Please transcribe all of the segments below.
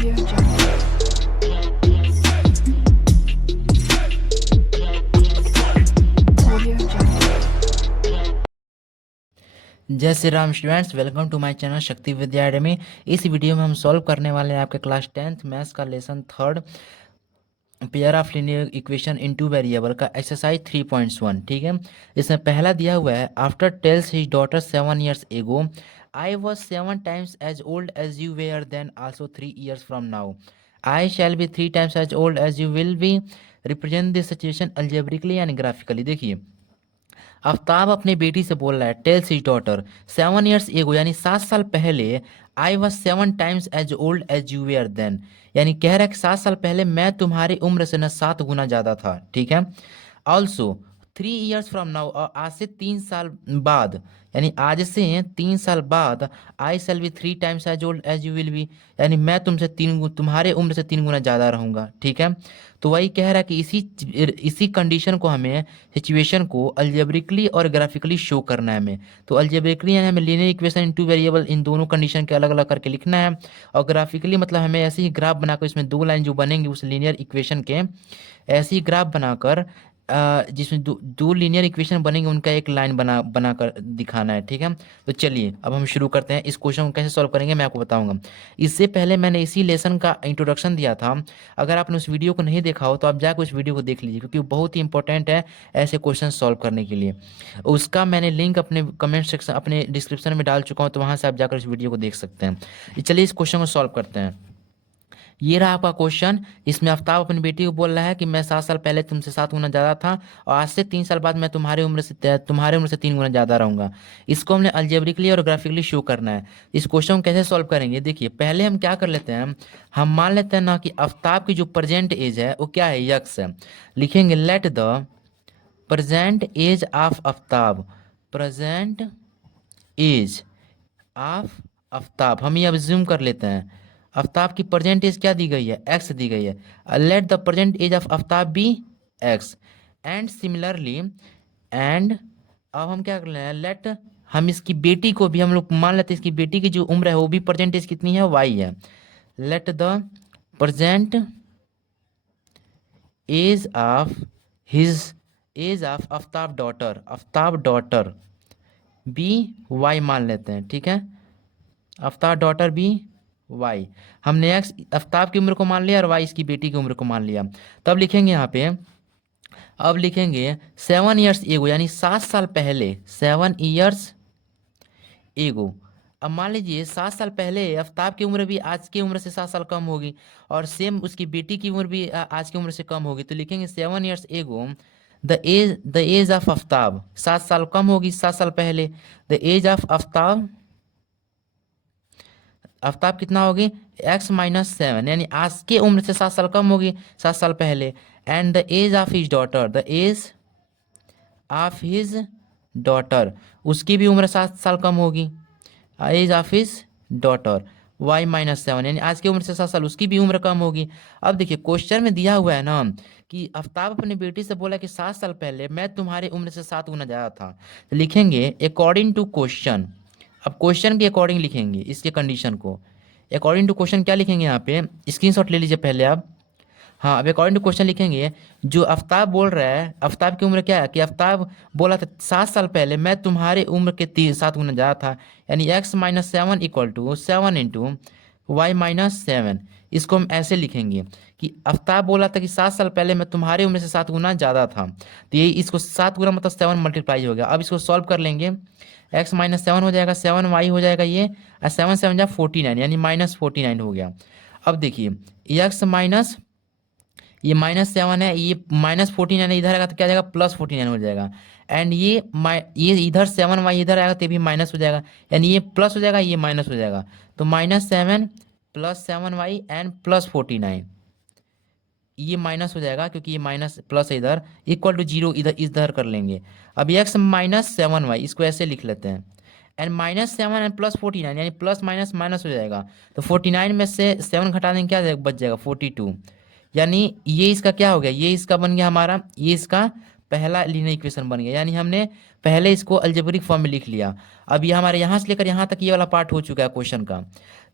Audio Jungle. Audio Jungle. जय Shri Ram students, welcome to my channel Shakti Vidya academy. इस video में हम सॉल्व करने वाले हैं आपके क्लास 10th मैथ्स का lesson third pair of linear equation in two variable का एक्सरसाइज 3.1। ठीक है, इसमें पहला दिया हुआ है, Aftab tells his daughter 7 years ago I was 7 times as old as you were then also 3 years from now I shall be 3 times as old as you will be. Represent this situation algebraically and graphically. देखिए, आफ्ताब अपनी बेटी से बोल रहा है, tales his daughter 7 years एगो यानी 7 साल पहले, I was 7 times as old as you were then, यानी कह रहा है कि 7 साल पहले मैं तुम्हारी उम्र से न 7 गुना ज़्यादा था। ठीक है, ऑल्सो 3 years फ्रॉम नाउ, और आज से 3 साल बाद, यानी आज से 3 साल बाद, I shall be 3 times as old as you will be, यानी मैं तुमसे तुम्हारे उम्र से 3 गुना ज़्यादा रहूँगा। ठीक है, तो वही कह रहा है कि इसी कंडीशन को हमें, सिचुएशन को अल्जेब्रिकली और ग्राफिकली शो करना है हमें। तो अल्जेब्रिकली यानी हमें linear equation in two variable, इन दोनों कंडीशन के अलग अलग करके लिखना है, और ग्राफिकली मतलब हमें ऐसे ही ग्राफ बनाकर, इसमें दो लाइन जो बनेंगे उस लीनियर इक्वेशन के, ऐसे ही ग्राफ बनाकर जिसमें दो लीनियर इक्वेशन बनेंगे उनका एक लाइन बनाकर दिखाना है। ठीक है, तो चलिए अब हम शुरू करते हैं। इस क्वेश्चन को कैसे सॉल्व करेंगे मैं आपको बताऊंगा। इससे पहले मैंने इसी लेसन का इंट्रोडक्शन दिया था, अगर आपने उस वीडियो को नहीं देखा हो तो आप जाकर उस वीडियो को देख लीजिए, क्योंकि वो बहुत ही इंपॉर्टेंट है ऐसे क्वेश्चन सॉल्व करने के लिए। उसका मैंने लिंक अपने कमेंट सेक्शन, अपने डिस्क्रिप्शन में डाल चुका हूँ, तो वहाँ से आप जाकर इस वीडियो को देख सकते हैं। चलिए इस क्वेश्चन को सॉल्व करते हैं। ये रहा आपका क्वेश्चन। इसमें आफ्ताब अपनी बेटी को बोल रहा है कि मैं 7 साल पहले तुमसे 7 गुना ज़्यादा था, और आज से 3 साल बाद मैं तुम्हारे उम्र से 3 गुना ज़्यादा रहूँगा। इसको हमने अल्जेब्रिकली और ग्राफिकली शो करना है। इस क्वेश्चन को कैसे सॉल्व करेंगे, देखिए पहले हम क्या कर लेते हैं, हम मान लेते हैं ना कि आफ्ताब की जो प्रेजेंट एज है वो क्या है, यक्स है। लिखेंगे let the present age of Aftab, present age of Aftab, हम ये अब जूम कर लेते हैं। आफ्ताब की प्रेजेंट एज क्या दी गई है, एक्स दी गई है। Let the present age of Aftab be x, and similarly, and अब हम क्या कर रहे हैं, लेट, हम इसकी बेटी को भी हम लोग मान लेते हैं, इसकी बेटी की जो उम्र है वो भी प्रेजेंट एज कितनी है, वाई है। Let the present age of his, age of Aftab daughter be y मान लेते हैं। ठीक है, आफ्ताब डॉटर बी वाई, हमने एक्स आफ्ताब की उम्र को मान लिया और वाई इसकी बेटी की उम्र को मान लिया। तब लिखेंगे यहाँ पे, अब लिखेंगे 7 years एगो, यानी 7 साल पहले, 7 years एगो। अब मान लीजिए 7 साल पहले आफ्ताब की उम्र भी आज की उम्र से 7 साल कम होगी, और सेम उसकी बेटी की उम्र भी आज की उम्र से कम होगी, तो लिखेंगे 7 years एगो द एज ऑफ आफ्ताब, 7 साल कम होगी 7 साल पहले, the age of Aftab, Aftab कितना होगी, x-7, यानी आज की उम्र से 7 साल कम होगी 7 साल पहले। And the age of his daughter, the age of his daughter, उसकी भी उम्र 7 साल कम होगी, as of his daughter y-7, यानी आज की उम्र से 7 साल उसकी भी उम्र कम होगी। अब देखिए क्वेश्चन में दिया हुआ है ना कि आफ्ताब अपनी बेटी से बोला कि 7 साल पहले मैं तुम्हारी उम्र से 7 गुना ज़्यादा था, तो लिखेंगे अकॉर्डिंग टू क्वेश्चन। अब क्वेश्चन के अकॉर्डिंग लिखेंगे इसके कंडीशन को, अकॉर्डिंग टू क्वेश्चन क्या लिखेंगे यहाँ पे, स्क्रीनशॉट ले लीजिए पहले आप। हाँ, अब अकॉर्डिंग टू क्वेश्चन लिखेंगे, जो आफ्ताब बोल रहा है, आफ्ताब की उम्र क्या है, कि आफ्ताब बोला था 7 साल पहले मैं तुम्हारे उम्र के 7 गुना ज़्यादा था, यानी x-7 equal to 7 into y-7। इसको हम ऐसे लिखेंगे कि आफ्ताब बोला था कि 7 साल पहले मैं तुम्हारी उम्र से 7 गुना ज़्यादा था, तो ये इसको 7 गुना मतलब 7 मल्टीप्लाई हो गया। अब इसको सॉल्व कर लेंगे, x-7 हो जाएगा, 7y हो जाएगा ये, और 7 7 जा 49, यानी -49 हो गया। अब देखिए x माइनस, ये -7 है, ये -49 है, इधर आएगा तो क्या जाएगा, +49 हो जाएगा। एंड ये इधर 7y इधर आएगा तो ये भी माइनस हो जाएगा, यानी ये प्लस हो जाएगा ये माइनस हो जाएगा, तो -7 + 7y एंड +49, ये माइनस हो जाएगा क्योंकि ये माइनस प्लस है इधर, इक्वल टू 0 इधर इधर कर लेंगे। अब x-7y इसको ऐसे लिख लेते हैं, एंड -7 एंड +49, यानी प्लस माइनस माइनस हो जाएगा, तो 49 में से 7 घटा देंगे क्या बच जाएगा 42, यानी ये इसका क्या हो गया, ये इसका बन गया हमारा, ये इसका पहला लीनियर इक्वेशन बन गया, यानी हमने पहले इसको अलजेब्रिक फॉर्म में लिख लिया। अब ये हमारे यहाँ से लेकर यहाँ तक ये वाला पार्ट हो चुका है क्वेश्चन का,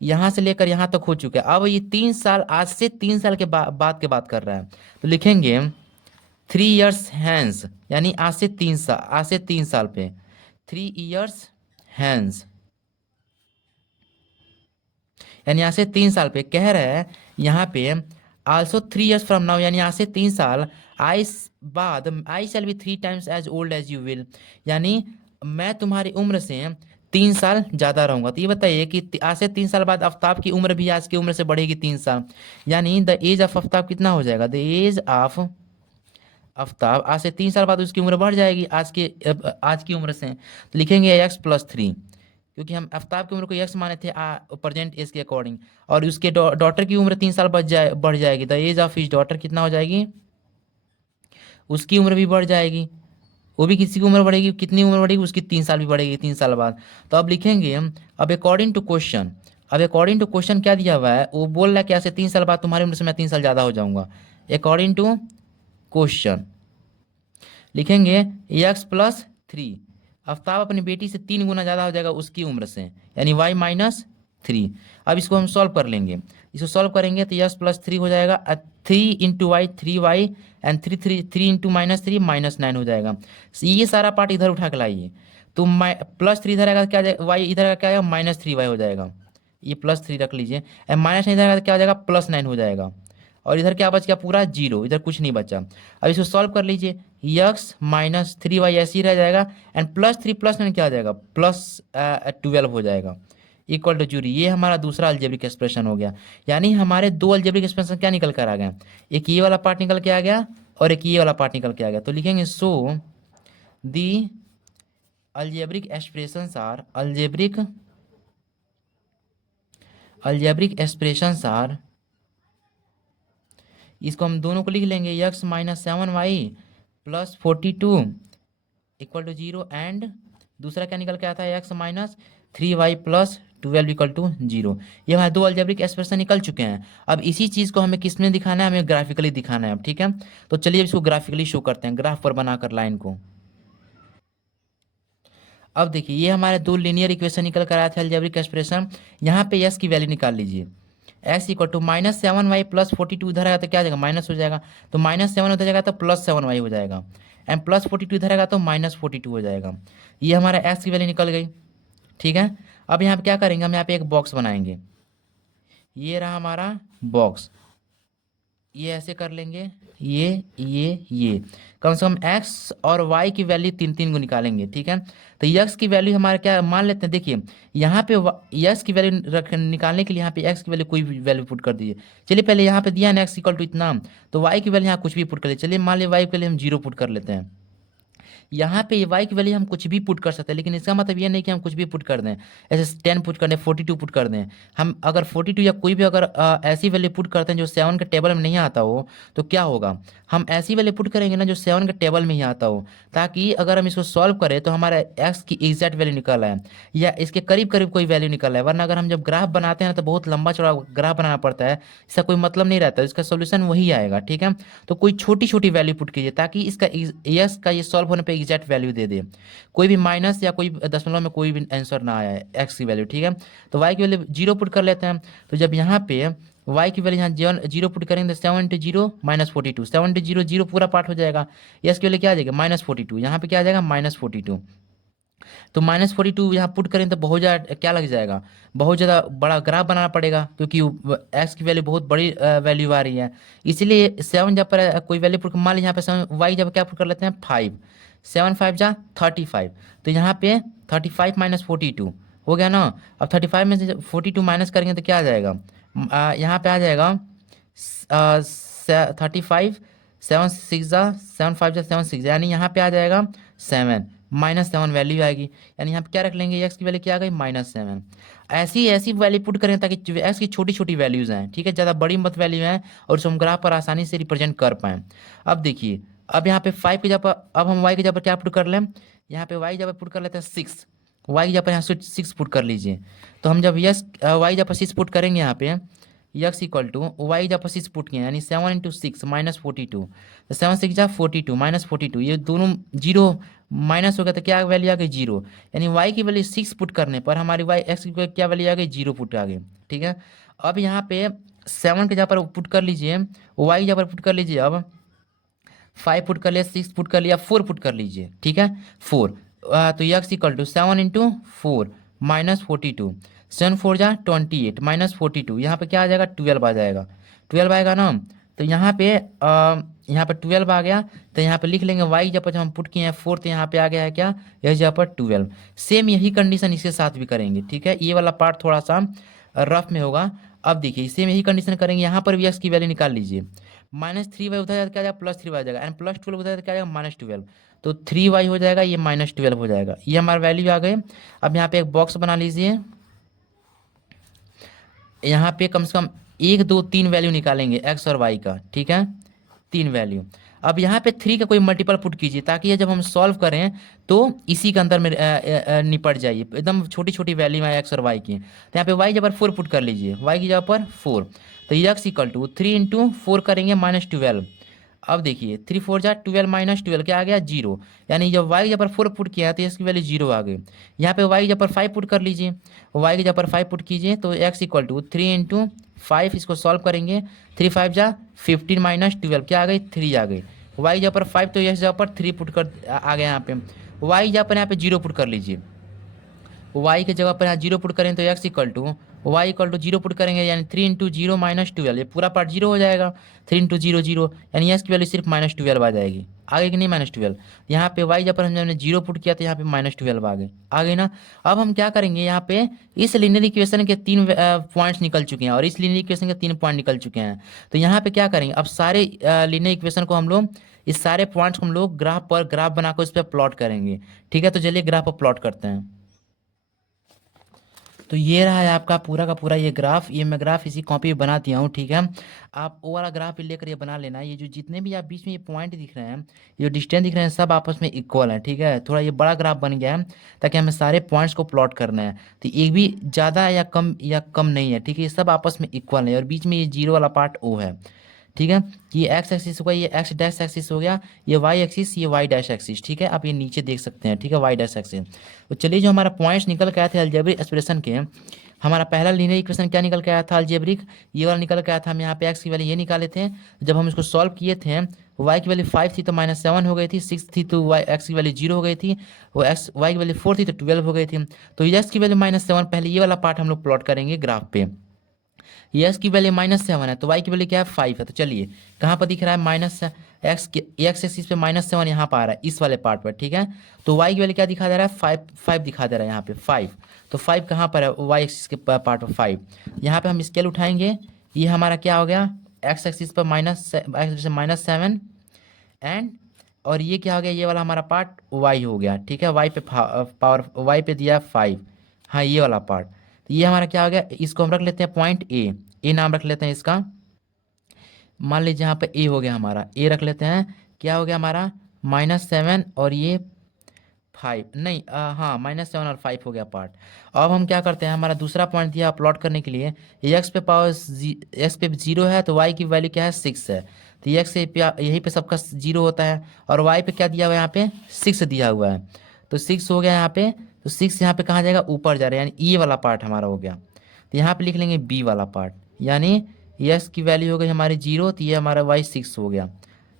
यहाँ से लेकर यहाँ तक हो चुका है। अब ये 3 साल, आज से 3 साल के बाद के बात कर रहा है, तो लिखेंगे 3 years हैंस, यानी आज से 3 साल पे 3 years हैंस, यानी आज से 3 साल पे कह रहा है यहाँ पे आल्सो 3 years फ्रॉम नाउ, यानी आज से 3 साल बाद I shall be 3 times as old as you will, यानी मैं तुम्हारी उम्र से 3 साल ज़्यादा रहूंगा। तो ये बताइए कि आज से 3 साल बाद आफ्ताब की उम्र भी आज की उम्र से बढ़ेगी 3 साल, यानी द एज ऑफ आफ्ताब कितना हो जाएगा, द एज ऑफ आफ्ताब आज से 3 साल बाद उसकी उम्र बढ़ जाएगी आज की उम्र से। तो लिखेंगे x+3, क्योंकि हम आफ्ताब की उम्र को x माने थे प्रेजेंट एज के अकॉर्डिंग, और उसके डॉटर की उम्र 3 साल बढ़ जाएगी। The age of his daughter कितना हो जाएगी, उसकी उम्र भी बढ़ जाएगी, वो भी किसी की उम्र बढ़ेगी, कितनी उम्र बढ़ेगी उसकी, 3 साल भी बढ़ेगी 3 साल बाद। तो अब लिखेंगे हम, अब अकॉर्डिंग टू क्वेश्चन क्या दिया हुआ है, वो बोल रहा है कि ऐसे 3 साल बाद तुम्हारी उम्र से मैं 3 साल ज़्यादा हो जाऊंगा। अकॉर्डिंग टू क्वेश्चन लिखेंगे x+3, आफ्ताब अपनी बेटी से 3 गुना ज़्यादा हो जाएगा उसकी उम्र से, यानी y-3। अब इसको हम सॉल्व कर लेंगे, इसको सॉल्व करेंगे तो x+3 हो जाएगा 3 × y 3y एंड 3 × -3 -9 हो जाएगा। ये सारा पार्ट इधर उठा के लाइए, तो +3 इधर आएगा क्या जाएगा, y इधर क्या आएगा -3y हो जाएगा, ये +3 रख लीजिए, एंड -9 इधर आएगा क्या हो जाएगा +9 हो जाएगा, और इधर क्या बच गया पूरा 0, इधर कुछ नहीं बचा। अब इसको सॉल्व कर लीजिए, x-3y ऐसे ही रह जाएगा, एंड +3 +9 क्या आ जाएगा +12 हो जाएगा, इक्वल टू 0। ये हमारा दूसरा अलजेब्रिक एक्सप्रेशन हो गया, यानी हमारे 2 अलजेब्रिक एक्सप्रेशन क्या निकल कर आ गया, एक ये वाला पार्ट निकल के आ गया और एक ये वाला पार्ट निकल के आ गया। तो लिखेंगे सो दी अलजेब्रिक एक्सप्रेशंस आर, इसको हम दोनों को लिख लेंगे x-7y + 42 इक्वल टू 0, एंड दूसरा क्या निकल के आता है x-3y + 12 इक्वल टू 0। ये हमारे 2 अलजेब्रिक एक्सप्रेशन निकल चुके हैं। अब इसी चीज़ को हमें किस में दिखाना है, हमें ग्राफिकली दिखाना है अब, ठीक है। तो चलिए इसको ग्राफिकली शो करते हैं, ग्राफ पर बनाकर लाइन को। अब देखिए ये हमारे 2 लीनियर इक्वेशन निकल कर आए थे अलजेब्रिक एक्सप्रेशन, यहाँ पे s की वैल्यू निकाल लीजिए, x इक्वल टू -7y + 42 इधर आएगा तो क्या आ जाएगा माइनस हो जाएगा, तो -7 उधर जाएगा तो +7y हो जाएगा, एंड +42 इधर आएगा तो -42 हो जाएगा। ये हमारा x की वैल्यू निकल गई, ठीक है। अब यहाँ पे क्या करेंगे, हम यहाँ पे एक बॉक्स बनाएंगे, ये रहा हमारा बॉक्स, ये ऐसे कर लेंगे, ये कम से कम x और y की वैल्यू 3 को निकालेंगे, ठीक है। तो x की वैल्यू हमारे क्या मान लेते हैं, देखिए यहाँ पे x की वैल्यू निकालने के लिए यहाँ पे x की वैल्यू कोई भी वैल्यू पुट कर दीजिए। चलिए पहले यहाँ पे दिया ना x इक्वल टू इतना, तो y की वैल्यू यहाँ कुछ भी पुट कर लीजिए। चलिए मान लीजिए y के लिए हम 0 पुट कर लेते हैं, यहाँ पे y की वैल्यू हम कुछ भी पुट कर सकते हैं, लेकिन इसका मतलब ये नहीं कि हम कुछ भी पुट कर दें, ऐसे 10 पुट कर दें, 42 पुट कर दें। हम अगर 42 या कोई भी अगर ऐसी वैल्यू पुट करते हैं जो 7 के टेबल में नहीं आता हो, तो क्या होगा, हम ऐसी वैल्यू पुट करेंगे ना जो 7 के टेबल में ही आता हो, ताकि अगर हम इसको सॉल्व करें तो हमारा x की एग्जैक्ट वैल्यू निकल आए या इसके करीब करीब कोई वैल्यू निकल आए। वरना अगर हम जब ग्राफ बनाते हैं ना तो बहुत लंबा चौड़ा ग्राफ बनाना पड़ता है, इसका कोई मतलब नहीं रहता, इसका सोल्यूशन वही आएगा, ठीक है। तो कोई छोटी छोटी वैल्यू पुट कीजिए ताकि इसका x का ये सॉल्व होने पे एग्जैक्ट वैल्यू दे दे, कोई भी माइनस या कोई दशमलव में कोई भी आंसर ना आया है x की वैल्यू, ठीक है। तो y की वैल्यू 0 पुट कर लेते हैं, तो जब यहाँ पे y की वैल्यू यहाँ 0 पुट करेंगे तो 7 × 0 -42, 7 × 0 0 पूरा पार्ट हो जाएगा, s की वैल्यू क्या आ जाएगा -42, यहाँ पे क्या आ जाएगा -42। तो -42 यहाँ पुट करें तो बहुत ज़्यादा क्या लग जाएगा, बहुत ज़्यादा बड़ा ग्राफ बनाना पड़ेगा, क्योंकि x की वैल्यू बहुत बड़ी वैल्यू आ रही है। इसलिए 7 जब पर कोई वैल्यू पुट, मान लीजिए यहाँ पे 7 y जब क्या पुट कर लेते हैं 5, 7 5 जा 35, तो यहाँ पे 35 - 42 हो गया ना। अब 35 में से 42 माइनस करेंगे तो क्या आ जाएगा, यहाँ पे आ जाएगा 35, 7 6 जा 7 5 जा 7 6, यानी यहाँ पे आ जाएगा 7 -7 वैल्यू आएगी, यानी यहाँ पे क्या रख लेंगे, x की वैल्यू क्या आ गई -7। ऐसी वैल्यू पुट करें ताकि x की छोटी छोटी वैल्यूज हैं, ठीक है, ज़्यादा बड़ी मत वैल्यू हैं, और उसको हम ग्राफ पर आसानी से रिप्रेजेंट कर पाएँ। अब देखिए, अब यहाँ पे 5 की जगह अब हम y की जगह क्या पुट कर लें, यहाँ पे y की जगह पुट कर लेते हैं 6, y की जगह यहाँ 6 पुट कर लीजिए। तो हम जब y जगह 6 पुट करेंगे यहाँ पे, यक्स इक्वल टू वाई जब 6 पुट किए यानी 7 इंटू 6 माइनस 42, तो 7 6 जा 42 माइनस 42, ये दोनों जीरो माइनस हो गया तो क्या वैल्यू आ गई जीरो, यानी वाई की वैल्यू 6 पुट करने पर हमारी वाई एक्स की क्या वैल्यू आ गई जीरो पुट आ गई। ठीक है, अब यहाँ पे 7 के जगह पर पुट कर लीजिए, वाई की जगह पर पुट कर लीजिए, अब 5 पुट कर लिया, 6 पुट कर लिया, 4 पुट कर लीजिए। ठीक है, 4, तो x equal to 7 into 4 minus 42, 7 4 जा 28 माइनस 42, यहाँ पे क्या आ जाएगा 12 आ जाएगा, 12 आएगा ना। तो यहाँ पे 12 आ गया, तो यहाँ पे लिख लेंगे वाई जब हम पुट किए हैं 4, तो यहाँ पे आ गया है क्या, यह जगह पर 12। सेम यही कंडीशन इसके साथ भी करेंगे। ठीक है, ये वाला पार्ट थोड़ा सा रफ में होगा। अब देखिए सेम यही कंडीशन करेंगे, यहाँ पर भी एक्स की वैल्यू निकाल लीजिए, -3y उधर जाकर क्या आ जाएगा +3y आ जाएगा, एंड +12 उधर क्या आ जाएगा -12, तो 3y हो जाएगा, ये -12 हो जाएगा, ये हमारा वैल्यू आ गए। अब यहाँ पे एक बॉक्स बना लीजिए, यहाँ पे कम से कम 1 2 3 वैल्यू निकालेंगे एक्स और वाई का। ठीक है, 3 वैल्यू। अब यहाँ पे 3 का कोई मल्टीपल पुट कीजिए, ताकि ये जब हम सॉल्व करें तो इसी के अंदर में निपट जाइए, एकदम छोटी छोटी वैल्यू है एक्स और वाई की। तो यहाँ पे वाई जगह पर 4 पुट कर लीजिए, वाई की जगह पर 4, तो एक्स इक्वल टू 3 इंटू 4 करेंगे -12। अब देखिए 3 4 जा 12 -12 क्या आ गया जीरो, यानी जब वाई जब पर 4 पुट किया तो इसकी वैल्यू जीरो आ गई। यहाँ पे वाई जब पर 5 पुट कर लीजिए, वाई की जब पर 5 पुट कीजिए, तो एक्स इक्वल टू 3 इंटू 5, इसको सॉल्व करेंगे, 3 5 जा 15 -12 क्या आ गई 3 आ गई। वाई जब पर 5, तो एक्स जगह पर 3 पुट कर आ गया, यहाँ पे वाई जगह पर यहाँ पे 0 पुट कर लीजिए, वाई के जगह पर यहाँ 0 पुट करें तो x equal to y equal to 0 put करेंगे, यानी 3 इंटू 0 -12, ये पूरा पार्ट 0 हो जाएगा, 3 इंटू 0 0, यानी एक्स की वैल्यू सिर्फ -12 आ जाएगी, आगे कि नहीं -12। यहाँ पे वाई जब पर हमने 0 पुट किया तो यहाँ पे -12 आ गए, आ गई ना। अब हम क्या करेंगे, यहाँ पे इस लीनियर इक्वेशन के 3 पॉइंट्स निकल चुके हैं और इस लीनियर इक्वेशन के 3 पॉइंट निकल चुके हैं। तो यहाँ पे क्या करेंगे, अब सारे लीनियर इक्वेशन को हम लोग, इस सारे पॉइंट्स को हम लोग ग्राफ बनाकर उस पर प्लॉट करेंगे। ठीक है, तो चलिए ग्राफ पर प्लॉट करते हैं। तो ये रहा है आपका पूरा का पूरा ये ग्राफ, ये मैं ग्राफ इसी कॉपी में बना दिया हूँ। ठीक है, आप वो वाला ग्राफ लेकर ये बना लेना, ये जो जितने भी आप बीच में ये पॉइंट दिख रहे हैं, ये डिस्टेंस दिख रहे हैं, सब आपस में इक्वल है। ठीक है, थोड़ा ये बड़ा ग्राफ बन गया है, ताकि हमें सारे पॉइंट्स को प्लॉट करना है, तो एक भी ज़्यादा या कम नहीं है। ठीक है, ये सब आपस में इक्वल है, और बीच में ये जीरो वाला पार्ट ओ है। ठीक है, ये एक्स एक्सिस होगा, ये एक्स डैश एक्सिस हो गया, ये वाई एक्सिस, ये वाई डैश एक्सिस। ठीक है, आप ये नीचे देख सकते हैं। ठीक है, वाई डैश एक्सिस। तो चलिए, जो हमारा पॉइंट्स निकल के आए थे अलजेब्रिक एक्सप्रेशन के, हमारा पहला लीनियर इक्वेशन क्या निकल के आया था अलजेब्रिक, ये वाला निकल के आया था। हम यहाँ पे एक्स की वैल्यू ये निकाले थे, जब हम इसको सॉल्व किए थे, वाई की वैल्यू 5 थी तो -7 हो गई थी, 6 थी तो वाई एक्स की वैल्यू 0 हो गई थी, वो एक्स वाई की वैल्यू 4 थी तो 12 हो गई थी। तो एक्स की वैल्यू -7, पहले ये वाला पार्ट हम लोग प्लॉट करेंगे ग्राफ पे। एक्स की वैल्यू -7 है, तो वाई की वैल्यू क्या है 5 है। तो चलिए कहाँ पर दिख रहा है माइनस एक्स एक्सिस पे -7 यहाँ पर आ रहा है, इस वाले पार्ट पर। ठीक है, तो वाई की वैल्यू क्या दिखा दे रहा है 5 दिखा दे रहा है यहाँ पे 5। तो 5 कहाँ पर है, वाई एक्सिस के पार्ट पर 5। यहाँ पे हम स्केल उठाएंगे, ये हमारा क्या हो गया, एक्स एक्सिस पर -7 एंड, और ये क्या हो गया, ये वाला हमारा पार्ट वाई हो गया। ठीक है, वाई पे पावर वाई पे दिया 5, हाँ ये वाला पार्ट। तो ये हमारा क्या हो गया, इसको हम रख लेते हैं पॉइंट ए नाम रख लेते हैं इसका। मान लीजिए यहाँ पे ए हो गया, हमारा ए रख लेते हैं, क्या हो गया हमारा -7 और ये 5 नहीं, हाँ -7 और 5 हो गया पार्ट। अब हम क्या करते हैं, हमारा दूसरा पॉइंट दिया प्लॉट करने के लिए, एक्स पे पावर एक्स पे 0 है, तो वाई की वैल्यू क्या है 6 है, तो एक्स से यहीं पे सबका 0 होता है, और वाई पे क्या दिया हुआ है यहाँ पे 6 दिया हुआ है, तो 6 हो गया यहाँ पे। तो 6 यहाँ पे कहाँ जाएगा, ऊपर जा रहा है, यानी ये वाला पार्ट हमारा हो गया। तो यहाँ पे लिख लेंगे बी वाला पार्ट, यानी एक्स की वैल्यू हो गई हमारी 0, तो ये हमारा वाई 6 हो गया।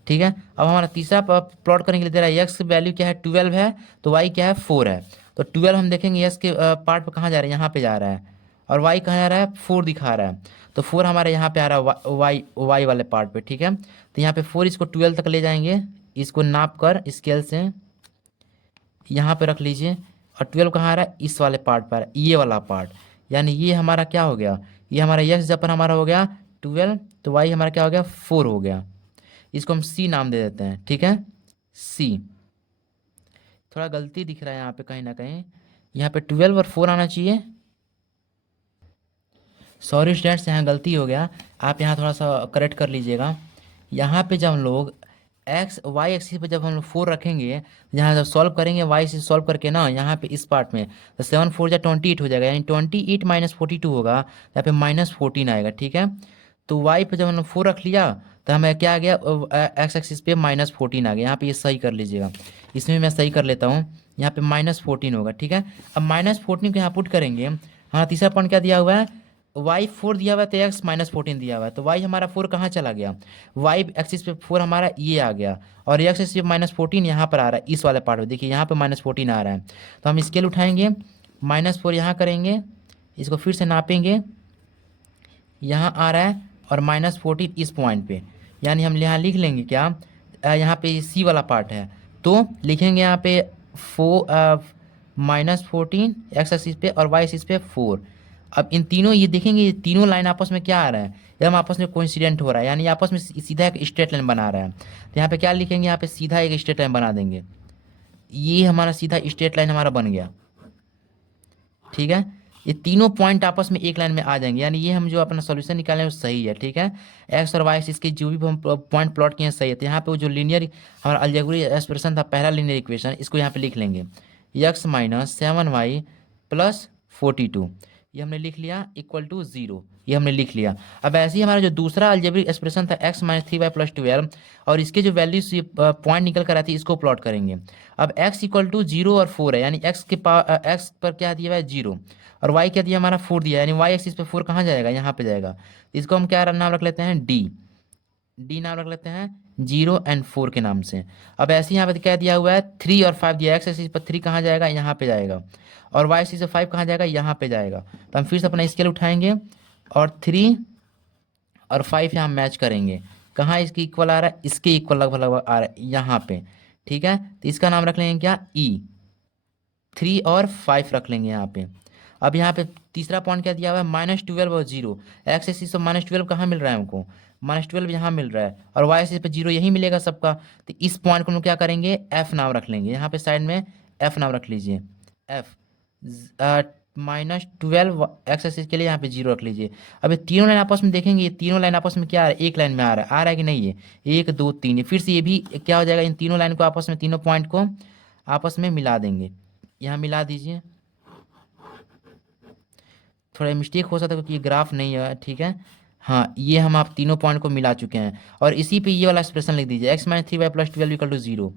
ठीक है, अब हमारा तीसरा प्लॉट करने के लिए दे रहा है, एक्स की वैल्यू क्या है 12 है, तो वाई क्या है 4 है। तो 12 हम देखेंगे एक्स के पार्ट पर कहाँ जा रहा है, यहाँ पे जा रहा है, और वाई कहाँ जा रहा है 4 दिखा रहा है, तो 4 हमारे यहाँ पे आ रहा है वाई वाले पार्ट पे। ठीक है, तो यहाँ पे 4 इसको 12 तक ले जाएंगे, इसको नाप कर स्केल से यहाँ पे रख लीजिए, और 12 कहाँ आ रहा है, इस वाले पार्ट पर, ये वाला पार्ट, यानी ये हमारा क्या हो गया, ये हमारा एक्स जब पर हमारा हो गया 12, तो वाई हमारा क्या हो गया 4 हो गया। इसको हम सी नाम दे देते हैं। ठीक है, सी। थोड़ा गलती दिख रहा है यहाँ पे कहीं ना कहीं, यहाँ पे 12 और 4 आना चाहिए, सॉरी स्टूडेंट्स यहाँ गलती हो गया, आप यहाँ थोड़ा सा करेक्ट कर लीजिएगा। यहाँ पे जब हम लोग एक्स वाई एक्सिस पे जब हम लोग 4 रखेंगे, यहाँ जब सॉल्व करेंगे वाई से सॉल्व करके ना, यहाँ पे इस पार्ट में तो 7 4 जा 28 हो जाएगा, यानी 28 माइनस 42 होगा, यहाँ पे -14 आएगा। ठीक है, तो वाई पे जब हमने 4 रख लिया तो हमें क्या आ गया, एक्स एक्सिस पे -14 आ गया। यहाँ पे ये सही कर लीजिएगा, इसमें मैं सही कर लेता हूँ, यहाँ पे -14 होगा। ठीक है, अब -14 को यहाँ पुट करेंगे। हाँ, तीसरा पॉइंट क्या दिया हुआ है, वाई 4 दिया हुआ है तो एक्स -14 दिया हुआ है, तो वाई हमारा 4 कहाँ चला गया, वाई एक्सिस पे 4 हमारा ये आ गया, और एक्स एक्सिस पे -14 यहाँ पर आ रहा है, इस वाले पार्ट में देखिए यहाँ पे -14 आ रहा है। तो हम स्केल उठाएंगे, -4 यहाँ करेंगे, इसको फिर से नापेंगे, यहाँ आ रहा है, और -14 इस पॉइंट पे, यानी हम यहाँ लिख लेंगे क्या, यहाँ पे सी वाला पार्ट है, तो लिखेंगे यहाँ पे -14 एक्स एक्सिस पे और वाई एक्सिस पे 4। अब इन तीनों, ये देखेंगे ये तीनों लाइन आपस में क्या आ रहा है, ये हम आपस में कोइंसिडेंट हो रहा है, यानी आपस में सीधा एक स्ट्रेट लाइन बना रहा है। तो यहाँ पे क्या लिखेंगे, यहाँ पे सीधा एक स्ट्रेट लाइन बना देंगे, ये हमारा सीधा स्ट्रेट लाइन हमारा बन गया। ठीक है, ये तीनों पॉइंट आपस में एक लाइन में आ जाएंगे, यानी ये हम जो अपना सॉल्यूशन निकाले हैं वो सही है। ठीक है, एक्स और वाई इसके जो भी हम पॉइंट प्लॉट किए हैं सही है। तो यहाँ पे वो जो लीनियर हमारा अलजेब्रिक एक्सप्रेशन था, पहला लीनियर इक्वेशन, इसको यहाँ पे लिख लेंगे, एक्स माइनस 7y प्लस 42, ये हमने लिख लिया, इक्वल टू 0, ये हमने लिख लिया। अब ऐसे ही हमारा जो दूसरा अलजेब्रिक एक्सप्रेशन था, एक्स माइनस 3y प्लस 12, और इसके जो वैल्यूज पॉइंट निकल कर आती है इसको प्लॉट करेंगे। अब x इक्वल टू 0 और 4 है, यानी x x पर क्या दिया हुआ है 0, और y क्या दिया हमारा 4 दिया है, यानी y एक्सिस पे 4 कहाँ जाएगा, यहाँ पे जाएगा। तो इसको हम क्या नाम रख लेते हैं, डी नाम रख लेते हैं, 0 एंड 4 के नाम से। अब ऐसे यहाँ पे क्या दिया हुआ है, 3 और 5 दिया है, एक्स एक्सिस पर 3 कहाँ जाएगा, यहाँ पे जाएगा, और वाई एक्सिस पर 5 कहाँ जाएगा, यहाँ पे जाएगा। तो हम फिर से अपना स्केल उठाएंगे और 3 और 5 यहाँ मैच करेंगे, कहाँ इसके इक्वल आ रहा है, इसके इक्वल लगभग लगभग आ रहा है यहाँ पे। ठीक है, तो इसका नाम रख लेंगे क्या, ई, 3 और 5 रख लेंगे यहाँ पे। अब यहाँ पे तीसरा पॉइंट क्या दिया हुआ है, -12 और 0, एक्स एक्सिस से -12 कहाँ मिल रहा है हमको, -12 यहाँ मिल रहा है, और वाई एक्सिस पे 0 यही मिलेगा सबका। तो इस पॉइंट को हम क्या करेंगे, एफ नाम रख लेंगे, यहाँ पे साइड में एफ नाम रख लीजिए, एफ -12 एक्स एक्सिस के लिए यहाँ पे 0 रख लीजिए। अब ये तीनों लाइन आपस में देखेंगे, ये तीनों लाइन आपस में क्या आ रहा है, एक लाइन में आ रहा है कि नहीं, ये 1 2 3, फिर से ये भी क्या हो जाएगा, इन तीनों लाइन को आपस में, तीनों पॉइंट को आपस में मिला देंगे, यहाँ मिला दीजिए। थोड़ा मिस्टेक हो सकता है क्योंकि ये ग्राफ नहीं है। ठीक है, हाँ, ये हम आप तीनों पॉइंट को मिला चुके हैं, और इसी पे ये वाला एक्सप्रेशन लिख दीजिए, x minus 3y plus 12 equal to 0,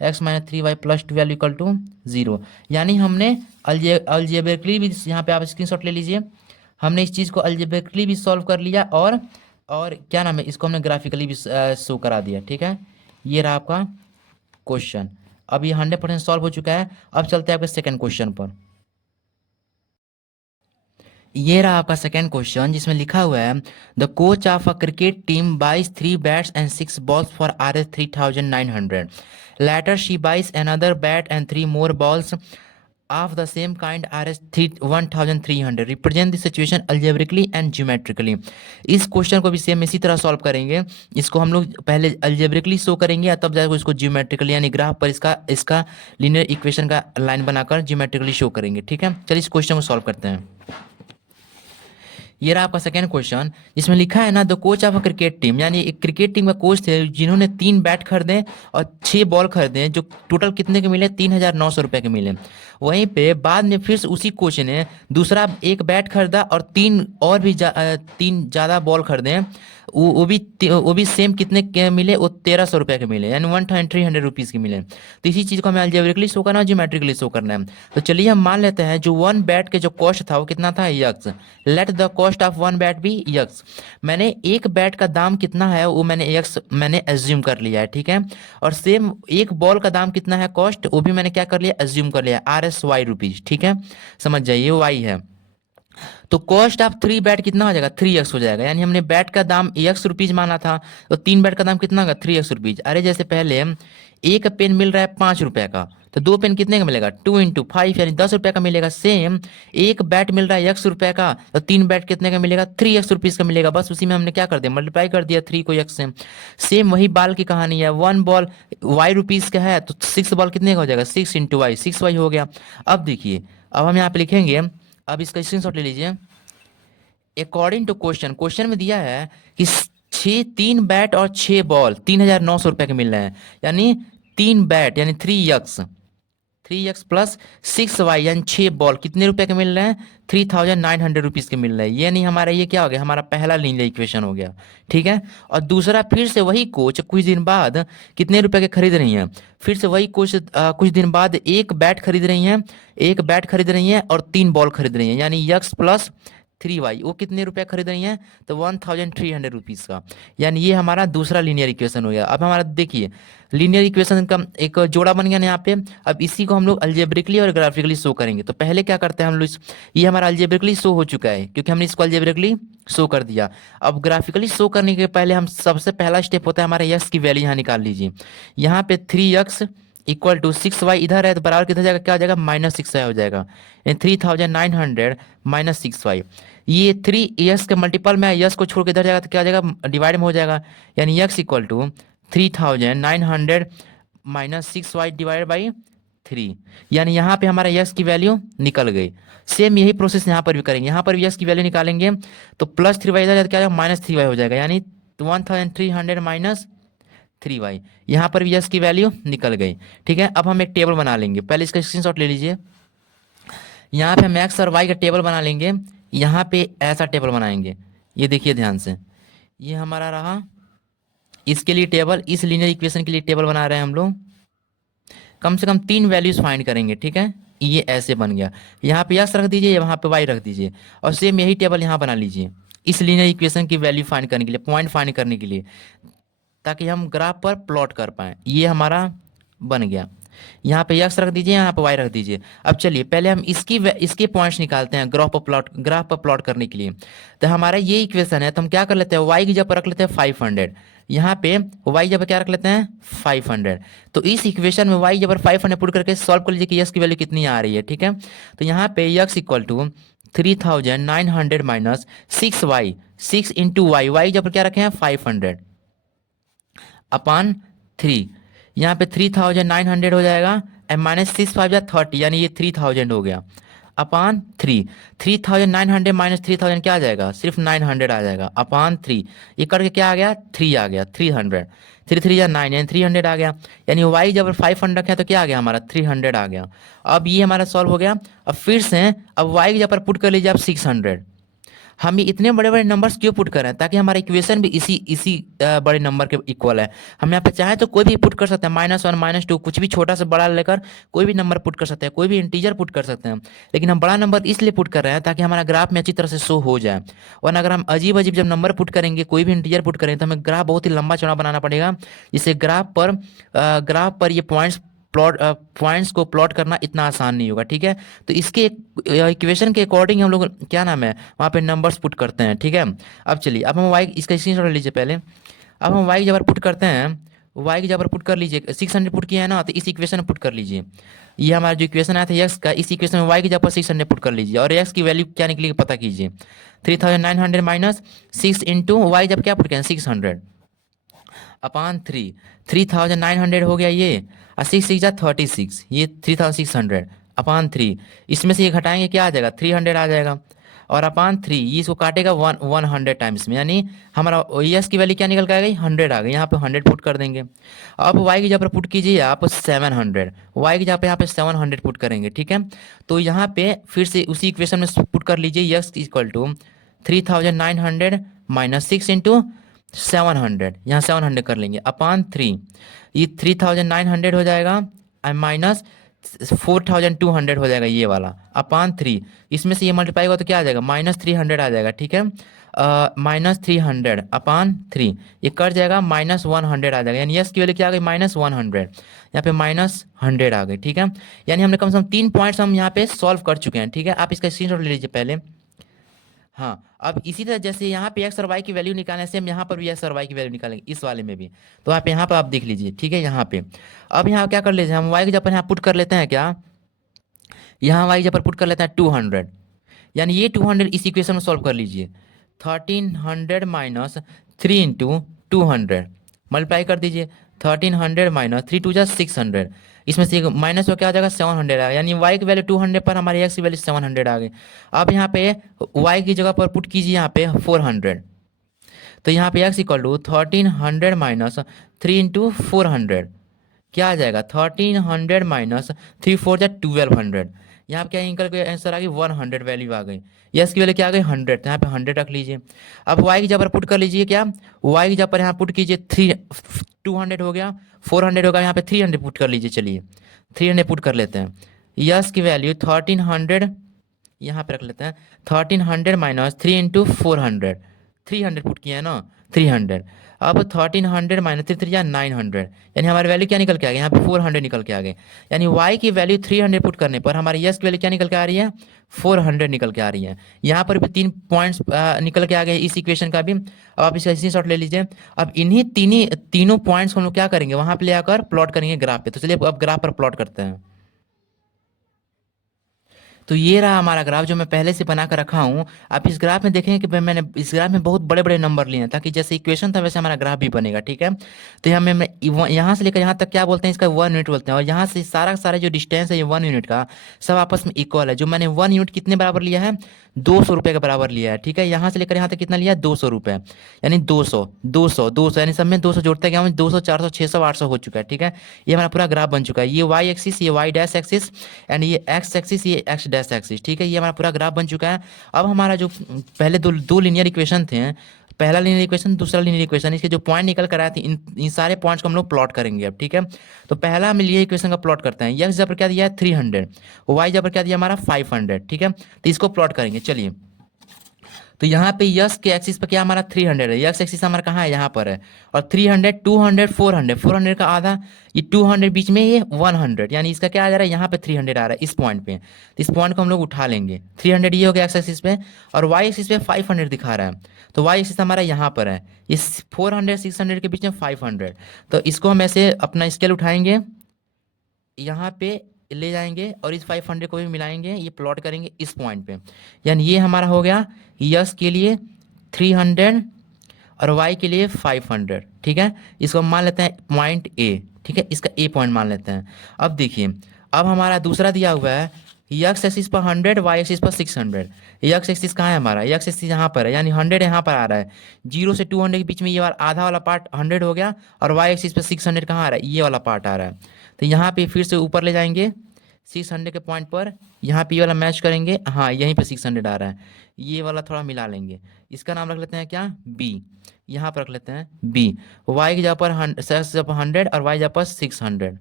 x minus 3y plus 12 equal to 0। यानी हमने अलजेब्रिकली भी, यहाँ पे आप स्क्रीनशॉट ले लीजिए, हमने इस चीज़ को अलजेब्रिकली भी सॉल्व कर लिया, और क्या नाम है, इसको हमने ग्राफिकली भी शो करा दिया। ठीक है, ये रहा आपका क्वेश्चन। अब ये 100% सॉल्व हो चुका है। अब चलते हैं आपके सेकेंड क्वेश्चन पर। ये रहा आपका सेकेंड क्वेश्चन, जिसमें लिखा हुआ है, the coach of a cricket team buys 3 bats and 6 balls for RS 3900। Later she buys another bat and 3 more balls of the same kind RS 1300। Represent the situation algebraically and geometrically. इस question को भी same इसी तरह solve करेंगे। इसको हम लोग पहले अल्जेब्रिकली शो करेंगे, तब जाकर इसको ज्योमेट्रिकली यानी ग्राफ पर इसका लीनियर इक्वेशन का लाइन बनाकर ज्योमेट्रिकली शो करेंगे। ठीक है, चलिए इस क्वेश्चन को सॉल्व करते हैं। ये रहा आपका सेकंड क्वेश्चन, जिसमें लिखा है ना, the coach of a cricket team, यानी एक क्रिकेट टीम का कोच थे जिन्होंने 3 बैट खरीदे और 6 बॉल खरीदे, जो टोटल कितने के मिले, 3900 रुपये के मिले। वहीं पे बाद में फिर से उसी कोच ने दूसरा एक बैट खरीदा और 3 और भी 3 ज़्यादा बॉल खरीदे, वो भी सेम कितने के मिले, वो 1300 रुपये के मिले, यानी 1300 रुपीज़ के मिले। तो इसी चीज़ को हमें अलजेब्रिकली शो करना है, ज्योमेट्रिकली शो करना है। तो चलिए हम मान लेते हैं जो 1 बैट के जो कॉस्ट था वो कितना था, x. Let the cost of 1 bat be x. मैंने एक बैट का दाम कितना है वो मैंने एज्यूम कर लिया है। ठीक है, और सेम एक बॉल का दाम कितना है कॉस्ट, वो भी मैंने क्या कर लिया, एज्यूम कर लिया, RSY रुपीज़। ठीक है, समझ जाइए, वाई है। तो कॉस्ट ऑफ 3 बैट कितना हो जाएगा, 3x हो जाएगा। यानी हमने बैट का दाम x रुपीज माना था, तो 3 बैट का दाम कितना होगा, 3x रुपीज। अरे जैसे पहले एक पेन मिल रहा है 5 रुपए का, तो 2 पेन कितने का मिलेगा, 2 इंटू 5 यानी 10 रुपए का मिलेगा। सेम एक बैट मिल रहा है x रुपए का, तो 3 बैट कितने का मिलेगा, 3x रुपीज का मिलेगा। बस उसी में हमने क्या कर दिया, मल्टीप्लाई कर दिया 3 को x से। सेम वही बॉल की कहानी है, 1 बॉल y रुपीज का है, तो 6 बॉल कितने का हो जाएगा, 6 इंटू y, 6y हो गया। अब देखिए, अब हम यहाँ पे लिखेंगे, अब इसका स्क्रीनशॉट ले लीजिए। अकॉर्डिंग टू क्वेश्चन में दिया है कि तीन बैट और 6 बॉल 3,900 रुपये के मिल रहे हैं। यानी 3 बैट यानी 3x प्लस 6y यानी 6 बॉल कितने रुपए के मिल रहे हैं? 3,900 रुपीज़ के मिल रहे हैं। यानी हमारा ये क्या हो गया? हमारा पहला लीनियर इक्वेशन हो गया। ठीक है। और दूसरा, फिर से वही कोच कुछ दिन बाद कितने रुपए के खरीद रही हैं? फिर से वही कोच कुछ दिन बाद एक बैट खरीद रही हैं और 3 बॉल खरीद रही हैं, यानी यक्स प्लस 3y। वो कितने रुपए खरीद रही हैं? तो 1,300 रुपीज़ का। यानी ये हमारा दूसरा लीनियर इक्वेशन हो गया। अब हमारा देखिए लीनियर इक्वेशन का एक जोड़ा बन गया ना यहाँ पे। अब इसी को हम लोग अलजेब्रिकली और ग्राफिकली शो करेंगे। तो पहले क्या करते हैं हम लोग, ये हमारा अलजेब्रिकली शो हो चुका है क्योंकि हमने इसको अलजेब्रिकली शो कर दिया। अब ग्राफिकली शो करने के पहले हम सबसे पहला स्टेप होता है हमारे यक्स की वैल्यू यहाँ निकाल लीजिए। यहाँ पे 3x इक्वल टू 6y इधर है तो बराबर किधर जाएगा? क्या हो जाएगा? -6y हो जाएगा। यानी 3,900 माइनस 6y। ये 3 के मल्टीपल में यस को छोड़ के इधर जाएगा तो क्या हो जाएगा? डिवाइड में हो जाएगा। यानी x equal to 3,900 minus 6y divide by 3। यानी यहाँ पे हमारा यस की वैल्यू निकल गई। सेम यही प्रोसेस यहाँ पर भी करेंगे। यहाँ पर भी यस की वैल्यू निकालेंगे तो प्लस 3y इधर जाएगा तो क्या हो जाएगा? -3y हो जाएगा। यानी 1,300 माइनस 3y। यहाँ पर भी यस की वैल्यू निकल गई। ठीक है। अब हम एक टेबल बना लेंगे। पहले इसका स्क्रीनशॉट ले लीजिए। यहाँ पे हम एक्स और वाई का टेबल बना लेंगे। यहाँ पे ऐसा टेबल बनाएंगे। ये देखिए ध्यान से, ये हमारा रहा इसके लिए टेबल, इस लीनियर इक्वेशन के लिए टेबल बना रहे हैं हम लोग। कम से कम 3 वैल्यूज फाइंड करेंगे। ठीक है। ये ऐसे बन गया। यहाँ पे यस रख दीजिए, वहाँ पे वाई रख दीजिए और सेम यही टेबल यहाँ बना लीजिए इस लीनियर इक्वेशन की वैल्यू फाइंड करने के लिए, पॉइंट फाइंड करने के लिए, ताकि हम ग्राफ पर प्लॉट कर पाएँ। ये हमारा बन गया। यहाँ पे यक्स रख दीजिए, यहाँ पे वाई रख दीजिए। अब चलिए पहले हम इसके पॉइंट्स निकालते हैं ग्राफ पर प्लॉट करने के लिए। तो हमारा ये इक्वेशन है तो हम क्या कर लेते हैं? वाई की जगह रख लेते हैं 500। यहाँ पे वाई जब क्या रख लेते हैं? 500। तो इस इक्वेशन में वाई जब 500 पुट करके सॉल्व कर लीजिए कि यक्स की वैल्यू कितनी आ रही है। ठीक है। तो यहाँ पे x equal to 3,900 minus 6y, 6 into y जब क्या रखे हैं? 500 अपान 3। यहाँ पे 3,900 हो जाएगा एंड माइनस 6 5 30, यानी ये 3,000 हो गया अपान 3। 3,900 माइनस 3,000 क्या आ जाएगा? सिर्फ 900 आ जाएगा अपान 3। ये करके क्या आ गया? 3 आ गया। 300 3 3 या 9 यानी 300 आ गया। यानी वाई जब 500 रखा तो क्या आ गया? हमारा 300 आ गया। अब ये हमारा सॉल्व हो गया। अब फिर से अब वाई की जगह पुट कर लीजिए आप 600। हम ये इतने बड़े बड़े नंबर्स क्यों पुट कर रहे हैं? ताकि हमारा इक्वेशन भी इसी बड़े नंबर के इक्वल है। हम यहाँ पे चाहे तो कोई भी पुट कर सकते हैं, -1 -2 कुछ भी छोटा से बड़ा लेकर कोई भी नंबर पुट कर सकते हैं, कोई भी इंटीजर पुट कर सकते हैं। लेकिन हम बड़ा नंबर इसलिए पुट कर रहे हैं ताकि हमारा ग्राफ में अच्छी तरह से शो हो जाए। वरना अगर हम अजीब अजीब जब नंबर पुट करेंगे, कोई भी इंटीजर पुट करेंगे तो हमें ग्राफ बहुत ही लंबा चौड़ा बनाना पड़ेगा। जिससे ग्राफ पर ये पॉइंट्स को प्लॉट करना इतना आसान नहीं होगा। ठीक है। तो इसके इक्वेशन के अकॉर्डिंग हम लोग क्या नाम है वहाँ पे नंबर्स पुट करते हैं। ठीक है। अब चलिए अब हम वाई इसका स्क्रीनशॉट लीजिए पहले। अब हम वाई की जगह पुट करते हैं, वाई की जगह पुट कर लीजिए। 600 पुट किया है ना, तो इस इक्वेशन में पुट कर लीजिए। ये हमारा जो इक्वेशन आया था एक्स का, इस इक्वेशन में वाई की जगह 600 पुट कर लीजिए और एक्स की वैल्यू क्या निकलेगी पता कीजिए। 3,900 माइनस 6 इंटू वाई जब क्या पुट किया? 600 अपान 3। 3,900 हो गया ये, और 6 6 36, ये 3,600 अपान 3। इसमें से ये घटाएंगे क्या आ जाएगा? 300 आ जाएगा और अपान 3 ये इसको काटेगा 100 टाइम्स में, यानी हमारा यस की वैल्यू क्या निकल के आ गई? 100 आ गई। यहाँ पे 100 पुट कर देंगे। अब वाई की जगह पर पुट कीजिए आप 700, वाई की जगह पे यहाँ पे 700 पुट करेंगे। ठीक है। तो यहाँ पे फिर से उसी इक्वेशन में पुट कर लीजिए x equal to 3,900 minus 6 into 700, यहाँ 700 कर लेंगे अपान 3। ये 3,900 हो जाएगा माइनस 4,200 हो जाएगा ये वाला अपान 3। इसमें से ये मल्टीप्लाई होगा तो क्या आ जाएगा? -300 आ जाएगा। ठीक है। -300 अपान 3 ये कट जाएगा, -100 आ जाएगा। यानी यस की वैल्यू क्या आ गई? -100। यहाँ पे -100 आ गई। ठीक है। यानी हमने कम से कम 3 पॉइंट्स हम यहाँ पे सॉल्व कर चुके हैं। ठीक है। आप इसका स्क्रीनशॉट ले लीजिए पहले। हाँ। अब इसी तरह जैसे यहाँ पे एक्स और वाई की वैल्यू निकालने से हम यहाँ पर भी एक्स और वाई की वैल्यू निकालेंगे इस वाले में भी। तो आप यहाँ पर आप देख लीजिए। ठीक है। यहाँ पे अब यहाँ क्या कर लेते हैं हम? वाई की जगह पर यहाँ पुट कर लेते हैं क्या? यहाँ वाई की जगह पर पुट कर लेते हैं 200। यानी ये 200 इस इक्वेशन में सॉल्व कर लीजिए। 1300 माइनस 3 इंटू 200 मल्टीप्लाई कर दीजिए। 1300 माइनस 3 2 600, इसमें से माइनस हो क्या आ जाएगा? 700 आएगा। यानी वाई की वैल्यू 200 पर हमारी एक्स की वैल्यू 700 आ गई। अब यहाँ पे वाई की जगह पर पुट कीजिए यहाँ पे 400। तो यहाँ पे x equal to 1300 minus 3 into 400 क्या आ जाएगा 1300 माइनस 3 4 जा 1200। यहाँ पे क्या निकल के आंसर आ गई 100 वैल्यू आ गई। यस की वैल्यू क्या आ गई 100, तो यहाँ पे 100 रख लीजिए। अब वाई की जगह पर पुट कर लीजिए, क्या वाई की जगह पर यहाँ पुट कीजिए 200 हो गया, 400 होगा, यहाँ पे 300 पुट कर लीजिए। चलिए 300 पुट कर लेते हैं। यस की वैल्यू 1300 यहाँ पे रख लेते हैं, 1300 माइनस 3 इंटू 400, 300 पुट किया है ना 300। अब 1300 माइनस 3 3 900, यानी हमारी वैल्यू क्या निकल के आ गई यहाँ पे 400 निकल के आ गई। यानी y की वैल्यू 300 पुट करने पर हमारी यस की वैल्यू क्या निकल के आ रही है 400 निकल के आ रही है। यहाँ पर भी 3 पॉइंट्स निकल के आ गए इस इक्वेशन का भी। अब आप इसका स्क्रीनशॉट ले लीजिए। अब इन्हीं तीनों पॉइंट्स को हम लोग क्या करेंगे वहां पे ले आकर प्लॉट करेंगे ग्राफ पे। तो चलिए अब ग्राफ पर प्लॉट करते हैं। तो ये रहा हमारा ग्राफ जो मैं पहले से बना कर रखा हूँ। आप इस ग्राफ में देखेंगे कि मैंने इस ग्राफ में बहुत बड़े बड़े नंबर लिए हैं, ताकि जैसे इक्वेशन था वैसे हमारा ग्राफ भी बनेगा। ठीक है, तो यहाँ मैं यहाँ से लेकर यहाँ तक क्या बोलते हैं, इसका 1 यूनिट बोलते हैं। और यहाँ से सारा सारा जो डिस्टेंस है ये 1 यूनिट का सब आपस में इक्वल है। जो मैंने 1 यूनिट कितने बराबर लिया है 200 रुपये के बराबर लिया है। ठीक है, यहाँ से लेकर यहाँ तक कितना लिया है 200 रुपये, यानी 200 200 200, यानी सब में 200 जोड़ते गया हूँ, 200 400 600 800 हो चुका है। ठीक है, ये हमारा पूरा ग्राफ बन चुका है। ये वाई एक्सिस, ये वाई डैश एक्सिस, एंड ये एक्स एक्सिस, ये एक्स डैश एक्सिस। ठीक है, ये हमारा पूरा ग्राफ बन चुका है। अब हमारा जो पहले दो लीनियर इक्वेशन थे, पहला लीनियर इक्वेशन दूसरा लीनियर इक्वेशन, इसके जो पॉइंट निकल कर आए थे इन सारे पॉइंट्स को हम लोग प्लॉट करेंगे अब। ठीक है, तो पहला हम लीनियर इक्वेशन का प्लॉट करते हैं। एक्स जब पर क्या दिया है 300, वाई जब पर क्या दिया हमारा 500। ठीक है, तो इसको प्लॉट करेंगे। चलिए, तो यहाँ पे यस के एक्सिस पे क्या हमारा 300 है, यस एक्सिस हमारा कहाँ है यहाँ पर है। और 300 200 400, 400 का आधा, ये 200 बीच में ये 100, यानी इसका क्या आ जा रहा है यहाँ पे 300 आ रहा है इस पॉइंट पे। तो इस पॉइंट को हम लोग उठा लेंगे। 300 ये हो गया एक्स एक्सिस पे, और वाई एक्सिस पे 500 दिखा रहा है। तो वाई एक्सिस हमारा यहाँ पर है, इस 400 600 के बीच में 500। तो इसको हम ऐसे अपना स्केल उठाएंगे, यहाँ पे ले जाएंगे और इस 500 को भी मिलाएंगे, ये प्लॉट करेंगे इस पॉइंट पे। यानी ये हमारा हो गया यस के लिए 300 और वाई के लिए 500। ठीक है, इसको हम मान लेते हैं पॉइंट ए। ठीक है, इसका ए पॉइंट मान लेते हैं। अब देखिए, अब हमारा दूसरा दिया हुआ है यक्स एक्सिस पर 100, वाई एक्सिस पर 600। यक्स एक्सिस कहाँ है हमारा, यक्स एक्सिस यहाँ पर है, यानी 100 यहाँ पर आ रहा है। 0 से 200 के बीच में ये वाला आधा वाला पार्ट 100 हो गया, और वाई एक्सिस पर 600 कहाँ आ रहा है, ये वाला पार्ट आ रहा है। तो यहाँ पे फिर से ऊपर ले जाएंगे 600 के पॉइंट पर, यहाँ पे ये वाला मैच करेंगे, हाँ यहीं पे 600 आ रहा है। ये वाला थोड़ा मिला लेंगे, इसका नाम रख लेते हैं क्या बी, यहाँ पर रख लेते हैं बी। वाई की जगह पर 100 और वाई जगह पर 600।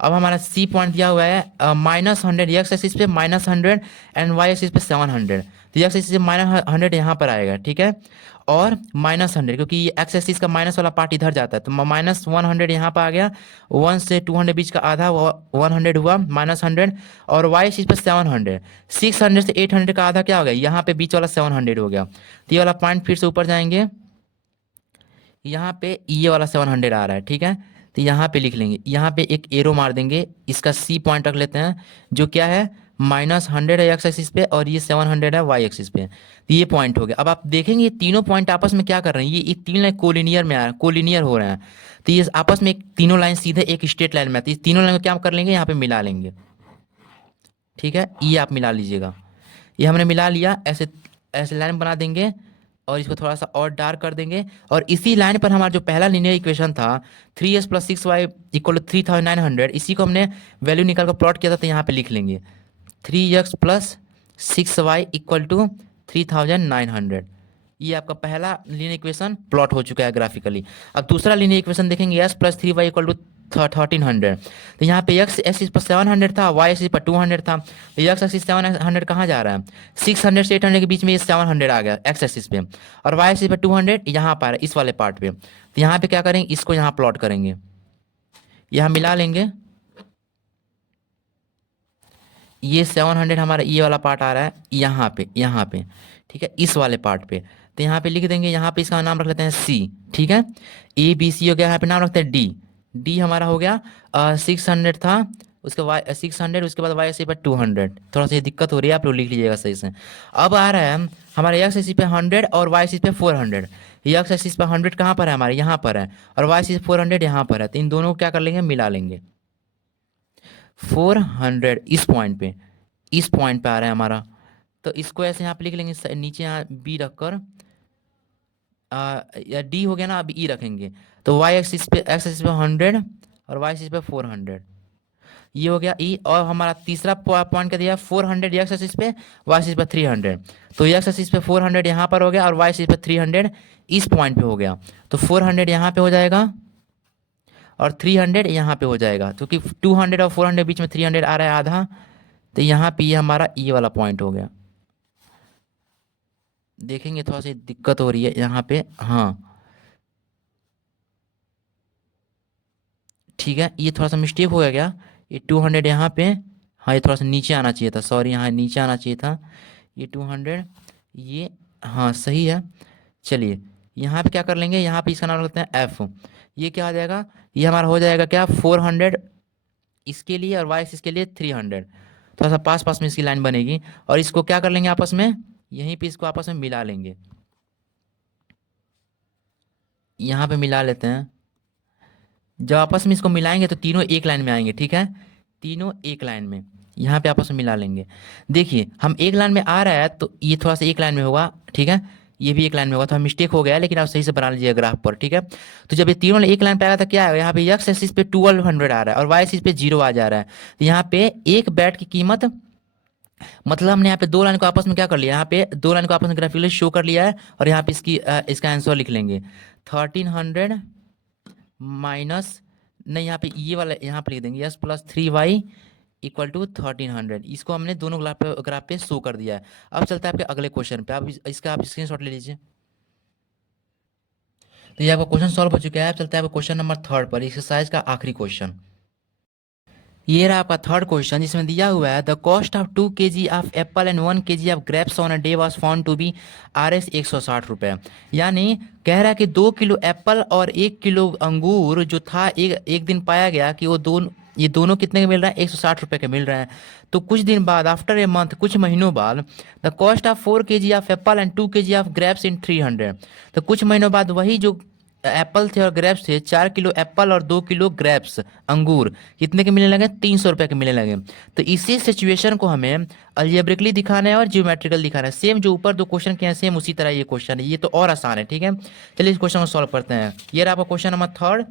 अब हमारा सी पॉइंट दिया हुआ है -100, एक्स एक्सिस पे -100 एंड वाई एक्सिस पे 700। तो एक्स एक्सिस से -100 यहाँ पर आएगा। ठीक है, और -100 क्योंकि ये एक्स एक्सिस का माइनस वाला पार्ट इधर जाता है, तो -100 यहाँ पर आ गया। 1 से 200 बीच का आधा 100 हुआ -100, और वाई एक्सिस पे 700। 600 से 800 का आधा क्या हो गया, यहाँ पे बीच वाला 700 हो गया। तो ये वाला पॉइंट फिर से ऊपर जाएंगे, यहाँ पे ये वाला 700 आ रहा है। ठीक है, तो यहाँ पे लिख लेंगे, यहाँ पे एक एरो मार देंगे, इसका सी पॉइंट रख लेते हैं, जो क्या है -100 है एक्स एक्सिस पे, और ये 700 है वाई एक्सिस पे। तो ये पॉइंट हो गया। अब आप देखेंगे ये तीनों पॉइंट आपस में क्या कर रहे हैं, ये तीन लाइन कोलिनियर में आ रहा है, कोलिनियर हो रहे हैं। तो ये आपस में एक तीनों लाइन सीधे एक स्ट्रेट लाइन में आती है। इस तीनों लाइन को क्या कर लेंगे, यहाँ पे मिला लेंगे। ठीक है, ये आप मिला लीजिएगा। ये हमने मिला लिया, ऐसे ऐसे लाइन बना देंगे, और इसको थोड़ा सा और डार्क कर देंगे। और इसी लाइन पर हमारा जो पहला लीनियर इक्वेशन था 3x + 6y = 3900, इसी को हमने वैल्यू निकाल कर प्लॉट किया था, तो यहाँ पे लिख लेंगे 3x + 6y = 3900। ये आपका पहला लीनियर इक्वेशन प्लॉट हो चुका है ग्राफिकली। अब दूसरा लीनियर इक्वेशन देखेंगे, s + 3y = 1300। तो यहाँ पे x एक्सिस पर 700 था, y एक्सिस पर 200 था। तो x एक्सिस 700 कहाँ जा रहा है, 600 से 800 के बीच में ये 700 आ गया x एक्सिस पे, और y एक्सिस पर 200 यहाँ पर इस वाले पार्ट पे। तो यहाँ पे क्या करेंगे, इसको यहाँ प्लॉट करेंगे, यहाँ मिला लेंगे। ये 700 हमारा ये वाला पार्ट आ रहा है यहाँ पे। ठीक है, इस वाले पार्ट पे। तो यहाँ पे लिख देंगे, यहाँ पे इसका नाम रख लेते हैं सी। ठीक है, ए बी सी हो गया, यहाँ पे नाम रखते हैं डी। डी हमारा हो गया 600 था, उसके वाई 600, उसके बाद वाई एक्सिस पर 200। थोड़ा सा ये दिक्कत हो रही है, आप लोग लिख लीजिएगा सही से। अब आ रहा है हमारे एक्स एक्सिस पे 100 और वाई एक्सिस पे 400। एक्स एक्सिस पे 100 कहाँ पर है हमारे, यहाँ पर है, और वाई एक्सिस 400 यहाँ पर है। तो इन दोनों को क्या कर लेंगे, मिला लेंगे। 400 इस पॉइंट पे, इस पॉइंट पे आ रहा है हमारा। तो इसको ऐसे यहाँ पे लिख लेंगे, नीचे यहाँ बी रखकर या डी हो गया ना, अब ई रखेंगे तो वाई एक्सिस पे 100 और वाई एक्सिस पे 400, ये हो गया ई। और हमारा तीसरा पॉइंट क्या दिया, 400 एक्स एक्सिस पे, वाई एक्सिस पे 300, तो एक्स एक्सिस पे 400 यहाँ पर हो गया और वाई एक्सिस पे 300 इस पॉइंट पे हो गया। तो 400 यहाँ पे हो जाएगा और 300 यहाँ पे हो जाएगा, क्योंकि 200 और 400 बीच में 300 आ रहा है आधा, तो यहाँ पे ये हमारा ई वाला पॉइंट हो गया। देखेंगे थोड़ा सी दिक्कत हो रही है यहाँ पे, हाँ ठीक है, ये थोड़ा सा मिस्टेक हो गया क्या, ये 200 यहाँ पे, हाँ ये थोड़ा सा नीचे आना चाहिए था, सॉरी यहाँ नीचे आना चाहिए था, ये 200, ये हाँ सही है। चलिए यहाँ पे क्या कर लेंगे, यहाँ पे इसका नाम रखते हैं एफ, ये क्या आ जाएगा, ये हमारा हो जाएगा क्या 400 इसके लिए और वाई इसके लिए 300, थोड़ा सा पास पास में इसकी लाइन बनेगी। और इसको क्या कर लेंगे आपस में, यहीं पे इसको आपस में मिला लेंगे, यहाँ पे मिला लेते हैं। जब आपस में इसको मिलाएंगे तो तीनों एक लाइन में आएंगे, ठीक है, तीनों एक लाइन में यहाँ पे आपस में मिला लेंगे। देखिए हम एक लाइन में आ रहा है तो ये थोड़ा सा एक लाइन में होगा, ठीक है, ये भी एक लाइन में होगा, तो मिस्टेक हो गया है, लेकिन आप सही से बना लीजिए ग्राफ पर, ठीक है। तो जब ये तीनों एक लाइन पे आया था क्या है, यहाँ पे एक्स एक्सिस पे 1200 आ रहा है और वाई एक्सिस पे 0 आ जा रहा है, तो यहाँ पे एक बैट की कीमत, मतलब हमने यहाँ पे दो लाइन को आपस में क्या कर लिया, यहाँ पे दो लाइन को आपस में ग्राफिकली शो कर लिया है, और यहाँ पे इसका आंसर लिख लेंगे 1300 माइनस, नहीं यहाँ पे ये वाला यहाँ पे लिख देंगे yes plus 3y equal to 1300, इसको हमने दोनों ग्राफ पे शो कर दिया है। अब चलता है आपके अगले क्वेश्चन पे, आप इसका आप स्क्रीनशॉट ले लीजिए। तो ये आपका क्वेश्चन सॉल्व हो चुका है। अब चलता है आपका क्वेश्चन नंबर 3 पर, एक्सरसाइज का आखिरी क्वेश्चन। ये रहा आपका थर्ड क्वेश्चन, जिसमें दिया हुआ है the cost of 2 kg of apple and 1 kg of grapes on a day was found to be RS 160 रुपये। यानी कह रहा है कि 2 किलो एप्पल और 1 किलो अंगूर जो था, एक दिन पाया गया कि वो ये दोनों कितने के मिल रहा है, 160 रुपये के मिल रहे हैं। तो कुछ दिन बाद, आफ्टर ए मंथ, कुछ महीनों बाद, the cost of 4 kg of apple and 2 kg of grapes in 300। तो कुछ महीनों बाद वही जो एप्पल थे और ग्रेप्स थे, 4 किलो एप्पल और 2 किलो ग्रेप्स अंगूर कितने के मिलने लगे, 300 रुपये के मिलने लगे। तो इसी सिचुएशन को हमें अलजेब्रिकली दिखाना है और जियोमेट्रिकल दिखाना है। सेम जो ऊपर दो क्वेश्चन किए हैं सेम उसी तरह ये क्वेश्चन है, ये तो और आसान है, ठीक है। चलिए इस क्वेश्चन को सॉल्व करते हैं। ये रहा आपका क्वेश्चन नंबर 3।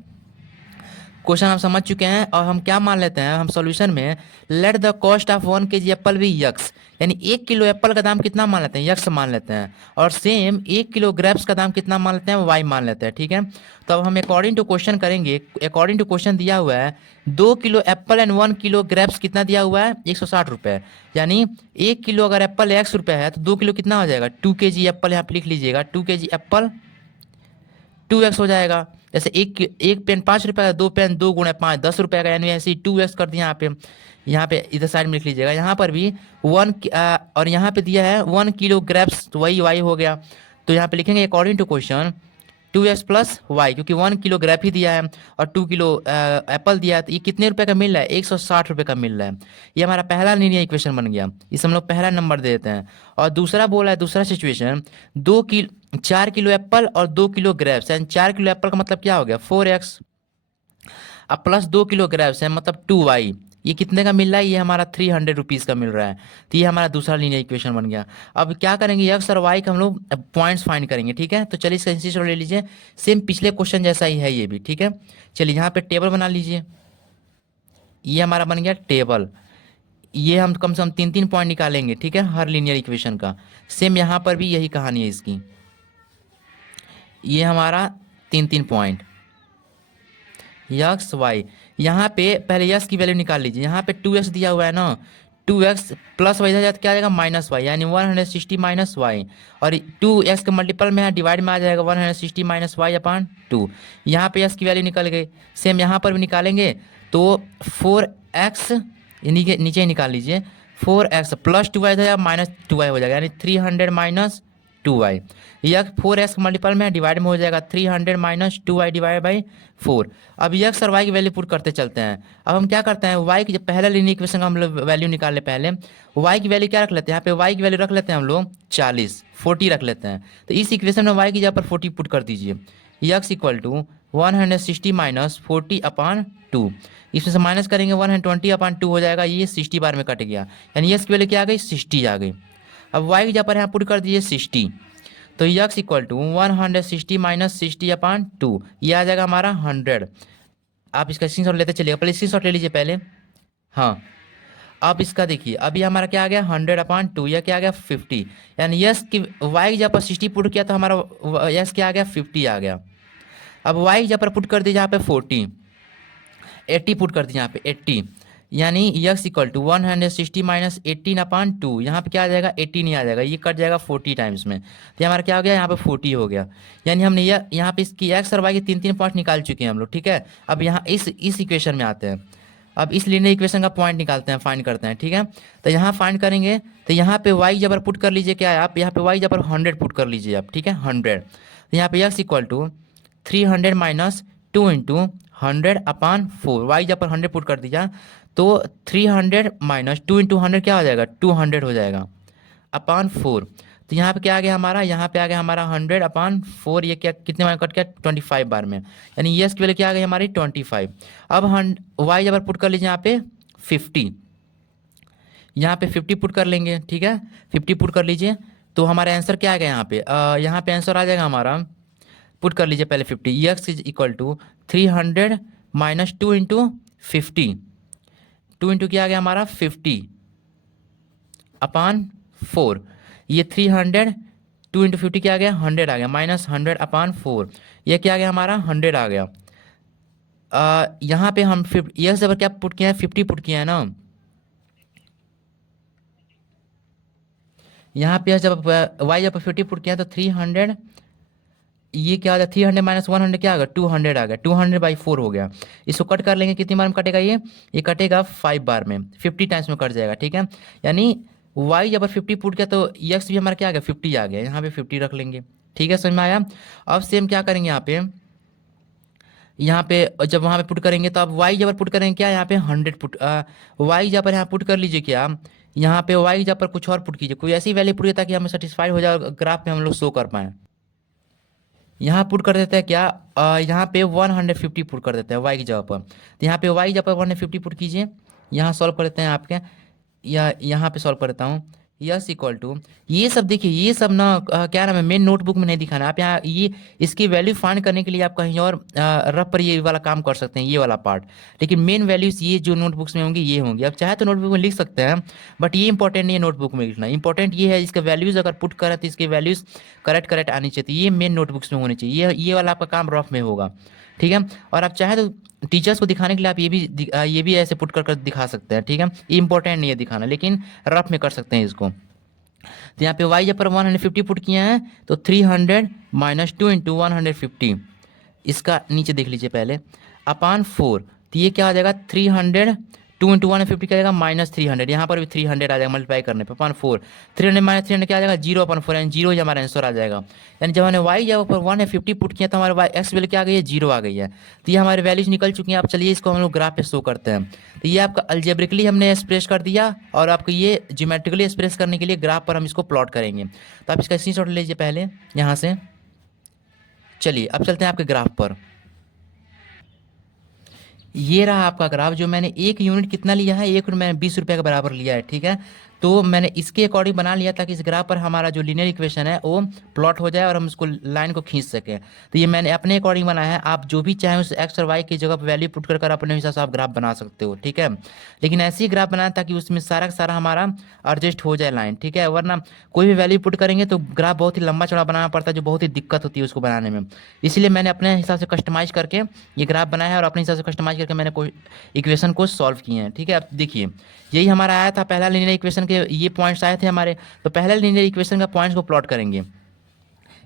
क्वेश्चन हम समझ चुके हैं और हम क्या मान लेते हैं, हम सॉल्यूशन में late the cost of 1 kg Apple भी यक्स, यानी 1 किलो एप्पल का दाम कितना मान लेते हैं, यक्स मान लेते हैं, और सेम 1 किलो ग्रेप्स का दाम कितना मान लेते हैं, वाई मान लेते हैं, ठीक है। तो अब हम अकॉर्डिंग टू क्वेश्चन करेंगे। अकॉर्डिंग टू क्वेश्चन दिया हुआ है 2 kilo Apple and 1 kilo grapes कितना दिया हुआ है, 160 रुपये। यानी 1 किलो अगर एप्पल x रुपये है तो 2 किलो कितना हो जाएगा, 2 kg एप्पल, यहाँ पे लिख लीजिएगा 2 kg एप्पल 2x हो जाएगा। जैसे एक पेन 5 रुपये का, 2 पेन 2 गुणे 5 10 रुपये का, यानी ऐसे ही 2x कर दिया। यहाँ पे इधर साइड में लिख लीजिएगा, यहाँ पर भी 1 और यहाँ पे दिया है 1 किलो ग्रेप्स, तो वही y हो गया। तो यहाँ पे लिखेंगे according to question 2x plus y, क्योंकि 1 किलो ग्रेप ही दिया है और 2 किलो एप्पल दिया है, तो ये कितने रुपए का मिल रहा है, 160 रुपये का मिल रहा है। ये हमारा पहला लीनियर इक्वेशन बन गया, इसे हम लोग पहला नंबर दे देते हैं। और दूसरा बोला है, दूसरा सिचुएशन 4 किलो एप्पल और 2 किलो ग्रेप्स, यानी 4 किलो एप्पल का मतलब क्या हो गया 4x, अब प्लस 2 किलो ग्रेप्स है मतलब 2y, ये कितने का मिल रहा है, ये हमारा 300 रुपीज़ का मिल रहा है। तो ये हमारा दूसरा लीनियर इक्वेशन बन गया। अब क्या करेंगे, एक्स और वाई का हम लोग पॉइंट्स फाइंड करेंगे, ठीक है। तो चलिए इसका इंस्टीट्यूट ले लीजिए, सेम पिछले क्वेश्चन जैसा ही है ये भी, ठीक है। चलिए यहाँ पे टेबल बना लीजिए, ये हमारा बन गया टेबल। ये हम कम से कम 3-3 पॉइंट निकालेंगे, ठीक है, हर लीनियर इक्वेशन का। सेम यहाँ पर भी यही कहानी है इसकी, ये हमारा 3-3 पॉइंट यक्स वाई। यहाँ पे पहले यक्स की वैल्यू निकाल लीजिए, यहाँ पे 2x दिया हुआ है ना, 2x प्लस वाई इधर क्या आ जाएगा माइनस वाई, यानी 160 माइनस वाई, और 2x के मल्टीपल में है, डिवाइड में आ जाएगा 160 माइनस वाई अपॉन 2। यहाँ पे x की वैल्यू निकल गई, सेम यहाँ पर भी निकालेंगे तो 4x नीचे ही निकाल लीजिए, 4x प्लस 2y हो जाएगा माइनस 2y हो जाएगा, यानी 300 माइनस 2y। यह 4x मल्टीपल में है, डिवाइड में हो जाएगा 300 माइनस 2y डिवाइड बाई 4। अब यक्स और y की वैल्यू पुट करते चलते हैं। अब हम क्या करते हैं, y की जब पहला लीनियर इक्वेशन का हम लोग वैल्यू निकाल ले, पहले y की वैल्यू क्या रख लेते हैं, यहाँ पे y की वैल्यू रख लेते हैं हम लोग 40 रख लेते हैं। तो इस इक्वेशन में y की जगह पर 40 पुट कर दीजिए, x equal to 160 minus 40 upon 2, इसमें से माइनस करेंगे 120 अपॉन 2 हो जाएगा, ये 60 बार में कट गया, यानी यक्स की वैल्यू क्या आ गई 60 आ गई। अब y की जगह पर यहाँ पुट कर दीजिए 60, तो यक्स इक्वल टू 160 माइनस 60/2, ये आ जाएगा हमारा 100। आप इसका स्क्रीनशॉट लेते चलिएगा, पहले स्क्रीनशॉट ले लीजिए पहले। हाँ, अब इसका देखिए, अभी हमारा क्या आ गया 100/2, या क्या आ गया 50, यानी यस की वाई जब पर 60 पुट किया तो हमारा यस क्या आ गया 50 आ गया। अब वाई जब पर पुट कर दीजिए यहाँ पे 40, 80 पुट कर दीजिए यहाँ पे 80, यानी यक्स इक्वल टू 160 माइनस 18/2, यहाँ पे क्या आ जाएगा 18 ही आ जाएगा, ये कट जाएगा 40 टाइम्स में, तो हमारा क्या हो गया यहाँ पे 40 हो गया। यानी हमने यहाँ पे इसकी एक्स और वाई के 3-3 पॉइंट निकाल चुके हैं हम लोग, ठीक है। अब यहाँ इस इक्वेशन में आते हैं, अब इस लीनियर इक्वेशन का पॉइंट निकालते हैं, फाइंड करते हैं, ठीक है। तो यहाँ फाइंड करेंगे तो यहाँ पे वाई जबर पुट कर लीजिए, क्या है आप यहाँ पे वाई जबर 100 पुट कर लीजिए आप, ठीक है 100। तो यहाँ पे x equal to 300 minus 2 into 100/4, y जब पर 100 पुट कर दिया तो 300 माइनस 2 इंटू 100 क्या हो जाएगा 200 हो जाएगा /4। तो यहाँ पे क्या आ गया हमारा, यहाँ पे आ गया हमारा 100/4, ये क्या कितने बार कट गया 25 बार में, यानी यस की वैल्यू क्या आ गई हमारी 25। अब हम वाई जब पुट कर लीजिए यहाँ पे 50, यहाँ पे 50 पुट कर लेंगे, ठीक है 50 पुट कर लीजिए, तो हमारा आंसर क्या आ गया यहाँ पे, यहाँ पे आंसर आ जाएगा हमारा, पुट कर लीजिए पहले 50, x is equal to 300 minus 2 into 50, 2 into क्या आ गया हमारा 50/4, ये 300 2 इंटू 50 क्या आ गया 100 आ गया, माइनस 100/4, ये क्या आ गया हमारा 100 आ गया। यहाँ पे हम यक्स जब क्या पुट किया है 50 पुट किया है ना, यहाँ पे जब वाई जब 50 पुट किया तो 300, ये क्या आ गया 300 माइनस 100 क्या आ गया 200 आ गया, 200/4 हो गया। इसको कट कर लेंगे, कितनी बार में कटेगा ये कटेगा 5 बार में, 50 टाइम्स में कट जाएगा, ठीक है। यानी वाई जब 50 पुट किया तो यक्स भी हमारा क्या आ गया 50 आ गया, यहाँ पे 50 रख लेंगे, ठीक है समझ में आया। अब सेम क्या करेंगे यहाँ पे जब वहाँ पे पुट करेंगे तो अब वाई जब पुट करेंगे क्या यहाँ पे 100 पुट, वाई जब यहाँ पुट कर लीजिए, क्या यहाँ पे वाई जब पर कुछ और पुट कीजिए, कोई ऐसी वैल्यू पुट कीजिए ताकि हमें सेटिस्फाइड हो जाए, ग्राफ में हम लोग शो कर पाएँ। यहाँ पुट कर देते हैं क्या, यहाँ पे 150 पुट कर देते हैं वाई की जगह पर, तो यहाँ पे वाई की जगह पर 150 पुट कीजिए, यहाँ सॉल्व कर देते हैं आपके, या यहाँ पे सॉल्व कर देता हूँ, यस इक्वल टू, ये सब देखिए ये सब ना क्या नाम है मेन नोटबुक में नहीं दिखाना, आप यहाँ ये इसकी वैल्यू फाइंड करने के लिए आप कहीं और रफ पर ये वाला काम कर सकते हैं, ये वाला पार्ट, लेकिन मेन वैल्यूज ये जो नोटबुक्स में होंगी ये होंगी। आप चाहे तो नोटबुक में लिख सकते हैं, बट ये इंपॉर्टेंट नहीं है नोटबुक में लिखना, इंपॉर्टेंट ये है इसके वैल्यूज अगर पुट करें तो इसके वैल्यूज करेक्ट आनी चाहिए, ये मेन नोटबुक्स में होनी चाहिए, ये वाला आपका काम रफ में होगा, ठीक है। और आप चाहे तो टीचर्स को दिखाने के लिए आप ये भी ऐसे पुट कर दिखा सकते हैं, ठीक है, ये इंपॉर्टेंट नहीं है दिखाना, लेकिन रफ में कर सकते हैं इसको। तो यहाँ पे वाई जब पर 150 पुट किया है तो 300 माइनस 2 इंटू 150, इसका नीचे देख लीजिए पहले /4, तो ये क्या आ जाएगा 300 2 इंटू 150 क्या आ जाएगा -300, यहाँ पर भी 300 आ जाएगा मल्टीप्लाई करने पर /4, 300 माइनस 300 क्या आ जाएगा 0/4, यानी 0 ही हमारा आंसर आ जाएगा। यानी जब हमने वाई जब पर 150 पुट किया तो हमारे वाई एक्स वैल्यू क्या आ गई है 0 आ गई है, तो ये हमारे वैल्यूज निकल चुकी हैं। आप चलिए इसको हम लोग ग्राफ पे शो करते हैं, तो ये आपका अल्जेब्रिकली हमने एक्सप्रेस कर दिया, और आपको ये ज्योमेट्रिकली एक्सप्रेस करने के लिए ग्राफ पर हम इसको प्लॉट करेंगे। तो आप इसका स्क्रीनशॉट लीजिए पहले यहाँ से, चलिए अब चलते हैं आपके ग्राफ पर। ये रहा आपका ग्राफ, जो मैंने एक यूनिट कितना लिया है, एक यूनिट मैंने 20 रुपये के बराबर लिया है, ठीक है। तो मैंने इसके अकॉर्डिंग बना लिया ताकि इस ग्राफ पर हमारा जो लीनियर इक्वेशन है वो प्लॉट हो जाए और हम उसको लाइन को खींच सकें। तो ये मैंने अपने अकॉर्डिंग बनाया है, आप जो भी चाहें उस एक्स और वाई की जगह पर वैल्यू पुट कर अपने हिसाब से आप ग्राफ बना सकते हो, ठीक है। लेकिन ऐसी ग्राफ बनाना ताकि उसमें सारा का सारा हमारा एडजस्ट हो जाए लाइन, ठीक है, वरना कोई भी वैल्यू पुट करेंगे तो ग्राफ बहुत ही लंबा चौड़ा बनाना पड़ता है, जो बहुत ही दिक्कत होती है उसको बनाने में। इसलिए मैंने अपने हिसाब से कस्टमाइज करके ये ग्राफ बनाया है, और अपने हिसाब से कस्टमाइज करके मैंने कोई इक्वेशन को सॉल्व किए हैं, ठीक है। अब देखिए यही हमारा आया था पहला लीनियर इक्वेशन के, ये पॉइंट्स आए थे हमारे, तो पहले लीनियर इक्वेशन का पॉइंट्स को प्लॉट करेंगे,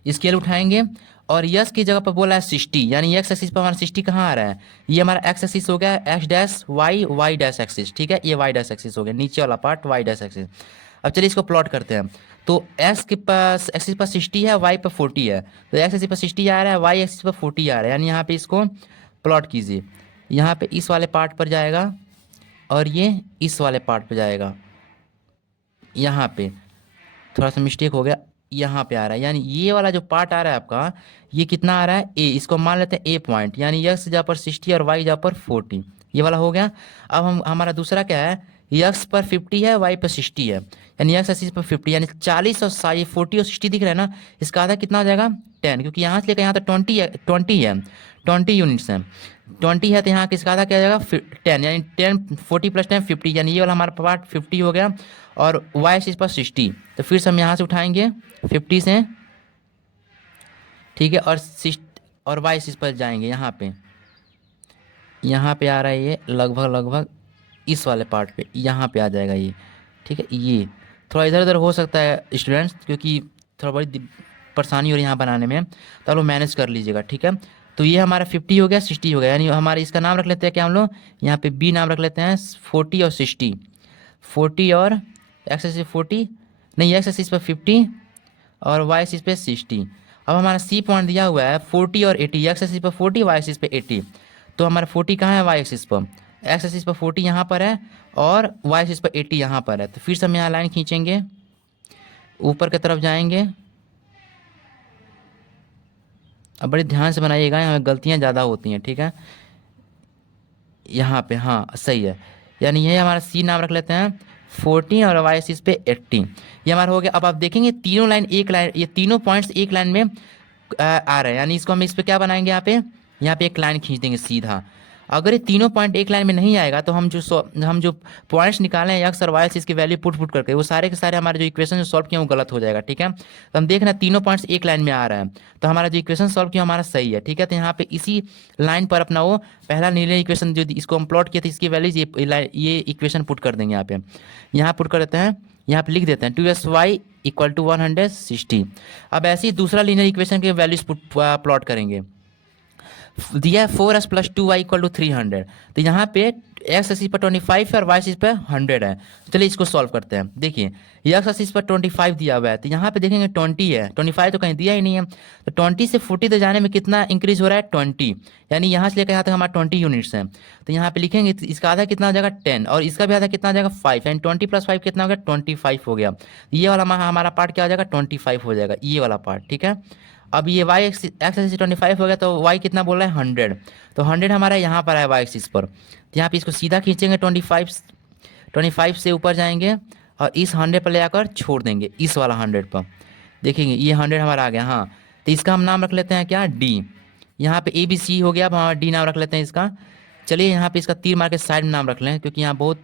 स्केल उठाएंगे, और यस की जगह पर बोला है 60, यानी एक्स एक्सिस पर हमारा 60 कहाँ आ रहा है, ये हमारा एक्स एक्सिस हो गया, x dash y dash axis, ठीक है, ये वाई डैश एक्सिस हो गया, नीचे वाला पार्ट वाई डैश एक्सिस। अब चलिए इसको प्लॉट करते हैं, तो एक्स के पास एक्सिस पर 60 है, वाई पर 40 है, तो एक्स एक्सिस पर 60 आ रहा है, वाई एक्सिस पर 40 आ रहा है, यानी यहाँ पे इसको प्लॉट कीजिए, यहाँ पे इस वाले पार्ट पर जाएगा और ये इस वाले पार्ट पर जाएगा, यहाँ पे थोड़ा सा मिस्टेक हो गया, यहाँ पे आ रहा है, यानी ये वाला जो पार्ट आ रहा है आपका, ये कितना आ रहा है ए, इसको मान लेते हैं ए पॉइंट, यानी यस जहाँ पर 60 और वाई जहाँ पर 40, ये वाला हो गया। अब हम हमारा दूसरा क्या है, एक्स पर 50 है, वाई पर 60 है, यानी एक्स एक्सिस पर 50, यानी 40 और 40 और 60 दिख रहा है ना, इसका आधा कितना हो जाएगा 10, क्योंकि यहाँ से लेकर यहाँ तक 20 है, 20 यूनिट्स हैं, 20 है, तो यहाँ किसका आधा क्या हो जाएगा 10, यानी 10 40 + 10 50, यानी ये वाला हमारा पार्ट 50 हो गया, और वाई एक्सिस पर 60, तो फिर से हम यहाँ से उठाएंगे 50 से, ठीक है, और वाई एक्सिस पर जाएंगे, यहाँ पे आ रहा है ये लगभग इस वाले पार्ट पे, यहाँ पे आ जाएगा ये, ठीक है। ये थोड़ा इधर उधर हो सकता है स्टूडेंट्स, क्योंकि थोड़ा बड़ी परेशानी हो रही है यहाँ बनाने में, तो आप लोग मैनेज कर लीजिएगा, ठीक है। तो ये हमारा 50 हो गया, 60 हो गया, यानी हमारे इसका नाम रख लेते हैं क्या हम लोग, यहाँ पे बी नाम रख लेते हैं 40 और 60, 40 और एक्स एक्सिस 40, नहीं एक्स एक्सिस पर 50 और वाई एक्सिस पे 60। अब हमारा सी पॉइंट दिया हुआ है 40 और 80, एक्स एक्सिस पर 40, वाई एक्सिस पे 80, तो हमारा 40 कहाँ है वाई एक्सिस पर, एक्स एक्सिस पर 40 यहाँ पर है, और वाई एक्सिस पर 80 यहाँ पर है, तो फिर से हम यहाँ लाइन खींचेंगे, ऊपर की तरफ जाएंगे। अब बड़े ध्यान से बनाइएगा, यहाँ गलतियाँ ज़्यादा होती हैं, ठीक है। यहाँ पे हाँ सही है, यानी ये हमारा सी नाम रख लेते हैं 40 और वाई एक्सिस पे 80, ये हमारा हो गया। अब आप देखेंगे तीनों लाइन एक लाइन, ये तीनों पॉइंट्स एक लाइन में आ रहे हैं, यानी इसको हम इस पे क्या बनाएंगे, यहाँ पे एक लाइन खींच देंगे सीधा। अगर ये तीनों पॉइंट एक लाइन में नहीं आएगा, तो हम जो पॉइंट्स निकाले हैं एक्स और वाई एक्सिस की वैल्यू पुट करके, वो सारे के सारे हमारे जो इक्वेशन सॉल्व किए वो गलत हो जाएगा, ठीक है। तो हम देख रहे हैं तीनों पॉइंट्स एक लाइन में आ रहा है, तो हमारा जो इक्वेशन सॉल्व किया हमारा सही है, ठीक है। तो यहाँ पे इसी लाइन पर अपना वो पहला नीले इक्वेशन जो इसको हम प्लॉट किए थे, इसकी वैल्यूज ये इक्वेशन पुट कर देंगे यहाँ पुट कर देते हैं, यहाँ पे लिख देते हैं 2sy = 160। अब ऐसे ही दूसरा लीनियर इक्वेशन के वैल्यूज प्लॉट करेंगे, दिया है 4s + 2y = 300, तो यहाँ पे एक्स एक्सिस पर 25 है और वाई एक्सिस पर 100 है। चलिए इसको सॉल्व करते हैं। देखिए एक्स एक्सिस पर 25 दिया हुआ है, तो यहाँ पे देखेंगे 20 है, 25 तो कहीं दिया ही नहीं है, तो 20 से 40 तक जाने में कितना इंक्रीज हो रहा है 20, यानी यहाँ से लेकर यहाँ तक हमारा 20 यूनिट्स हैं। तो यहाँ पे लिखेंगे तो इसका आधा कितना हो जाएगा 10, और इसका भी आधा कितना हो जाएगा 5, यानी 20 + 5 कितना हो गया 25 हो गया। ये वाला हमारा पार्ट क्या हो जाएगा 25 हो जाएगा, ये वाला पार्ट, ठीक है। अब ये वाई एक्स एक्सिस 25 हो गया, तो वाई कितना बोल रहा है 100, तो 100 हमारा यहाँ पर है वाई एक्सिस पर, तो यहाँ पे इसको सीधा खींचेंगे 25 से ऊपर जाएंगे, और इस 100 पर ले आकर छोड़ देंगे इस वाला 100 पर, देखेंगे ये 100 हमारा आ गया। हाँ, तो इसका हम नाम रख लेते हैं क्या डी, यहाँ पे ए बी सी हो गया, अब हमारा डी नाम रख लेते हैं इसका। चलिए यहाँ पे इसका तीर मार के साइड में नाम रख लें, क्योंकि यहाँ बहुत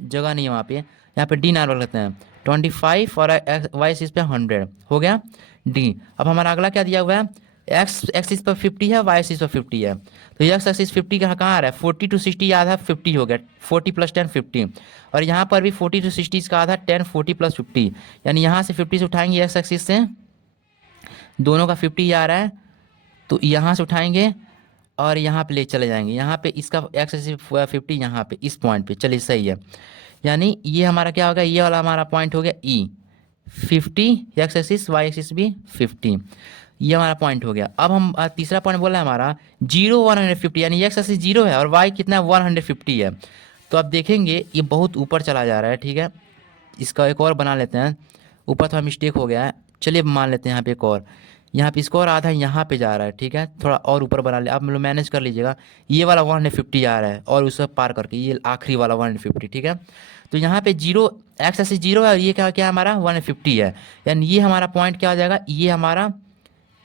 जगह नहीं है वहाँ पे, यहाँ पे डी नाम रख लेते हैं 25 और वाई एक्सिस पे 100 हो गया डी। अब हमारा अगला क्या दिया हुआ है, एक्स एक्सिस पर 50 है, वाई एक्सिस पर 50 है, तो एक्स एक्सिस 50 कहाँ आ रहा है 40 to 60, आधा 50 हो गया, 40 + 10 50, और यहाँ पर भी 40 to 60 इसका आधा 10 40 + 50, यानी यहाँ से 50 से उठाएंगे एक्स एक्सिस से, दोनों का 50 आ रहा है, तो यहाँ से उठाएंगे और यहाँ पे ले चले जाएंगे, यहाँ पे इसका एक्स एक्सिस 50 यहाँ पे इस पॉइंट पे, चलिए सही है, यानी ये हमारा क्या होगा, ये वाला हमारा पॉइंट हो गया ई 50, एक्स एक्सिस वाई एक्सिस भी 50, ये हमारा पॉइंट हो गया। अब हम तीसरा पॉइंट बोला है हमारा 0 150, यानी एक्स एक्सिस 0 है और वाई कितना है 150 है, तो अब देखेंगे ये बहुत ऊपर चला जा रहा है, ठीक है। इसका एक और बना लेते हैं, ऊपर थोड़ा मिस्टेक हो गया है, चलिए मान लेते हैं यहाँ पे एक और, यहाँ पे इसको और आधा यहाँ पे जा रहा है, ठीक है, थोड़ा और ऊपर बना ले, आप लोग मैनेज कर लीजिएगा, ये वाला 150 आ रहा है और उससे पार करके ये आखिरी वाला 150, ठीक है। तो यहाँ पे 0 एक्स एक्सिस 0 है और ये क्या क्या हमारा 150 है, यानी ये हमारा पॉइंट क्या हो जाएगा, ये हमारा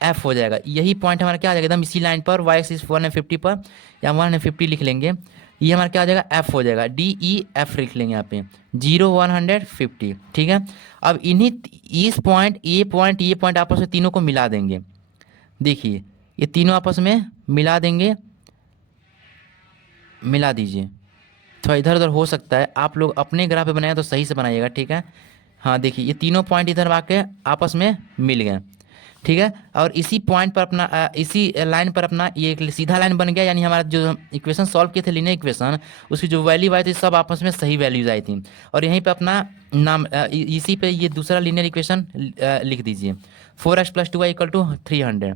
एफ हो जाएगा, यही पॉइंट हमारा क्या आ जाएगा एकदम इसी लाइन पर, वाई एक्सिस 150 पर, या 150 लिख लेंगे, ये हमारा क्या हो जाएगा एफ हो जाएगा, डी ई एफ लिख लेंगे यहाँ पे 0 150, ठीक है। अब इन्हीं इस पॉइंट ये पॉइंट आपस में तीनों को मिला देंगे, देखिए ये तीनों आपस में मिला देंगे, मिला दीजिए, थोड़ा इधर उधर हो सकता है, आप लोग अपने ग्राफ पे बनाए तो सही से बनाइएगा, ठीक है। हाँ देखिए ये तीनों पॉइंट इधर आके आपस में मिल गए, ठीक है, और इसी पॉइंट पर अपना इसी लाइन पर अपना ये एक सीधा लाइन बन गया, यानी हमारा जो इक्वेशन सॉल्व किए थे लीनियर इक्वेशन, उसकी जो वैल्यू आई थी सब आपस में सही वैल्यूज आई थी, और यहीं पे अपना नाम इसी पे ये दूसरा लीनियर इक्वेशन लिख दीजिए 4x + 2y = 300,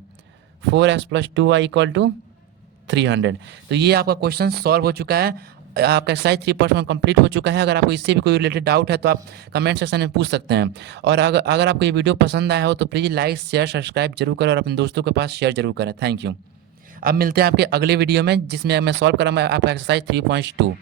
4x + 2y = 300। तो ये आपका क्वेश्चन सॉल्व हो चुका है, आपका एक्सरसाइज 3.1 कंप्लीट हो चुका है। अगर आपको इससे भी कोई रिलेटेड डाउट है तो आप कमेंट सेक्शन में पूछ सकते हैं, और अगर आपको ये वीडियो पसंद आया हो तो प्लीज़ लाइक शेयर सब्सक्राइब जरूर करें और अपने दोस्तों के पास शेयर जरूर करें। Thank you. अब मिलते हैं आपके अगले वीडियो में, जिसमें मैं सॉल्व करूँगा आपका एक्सरसाइज 3.2।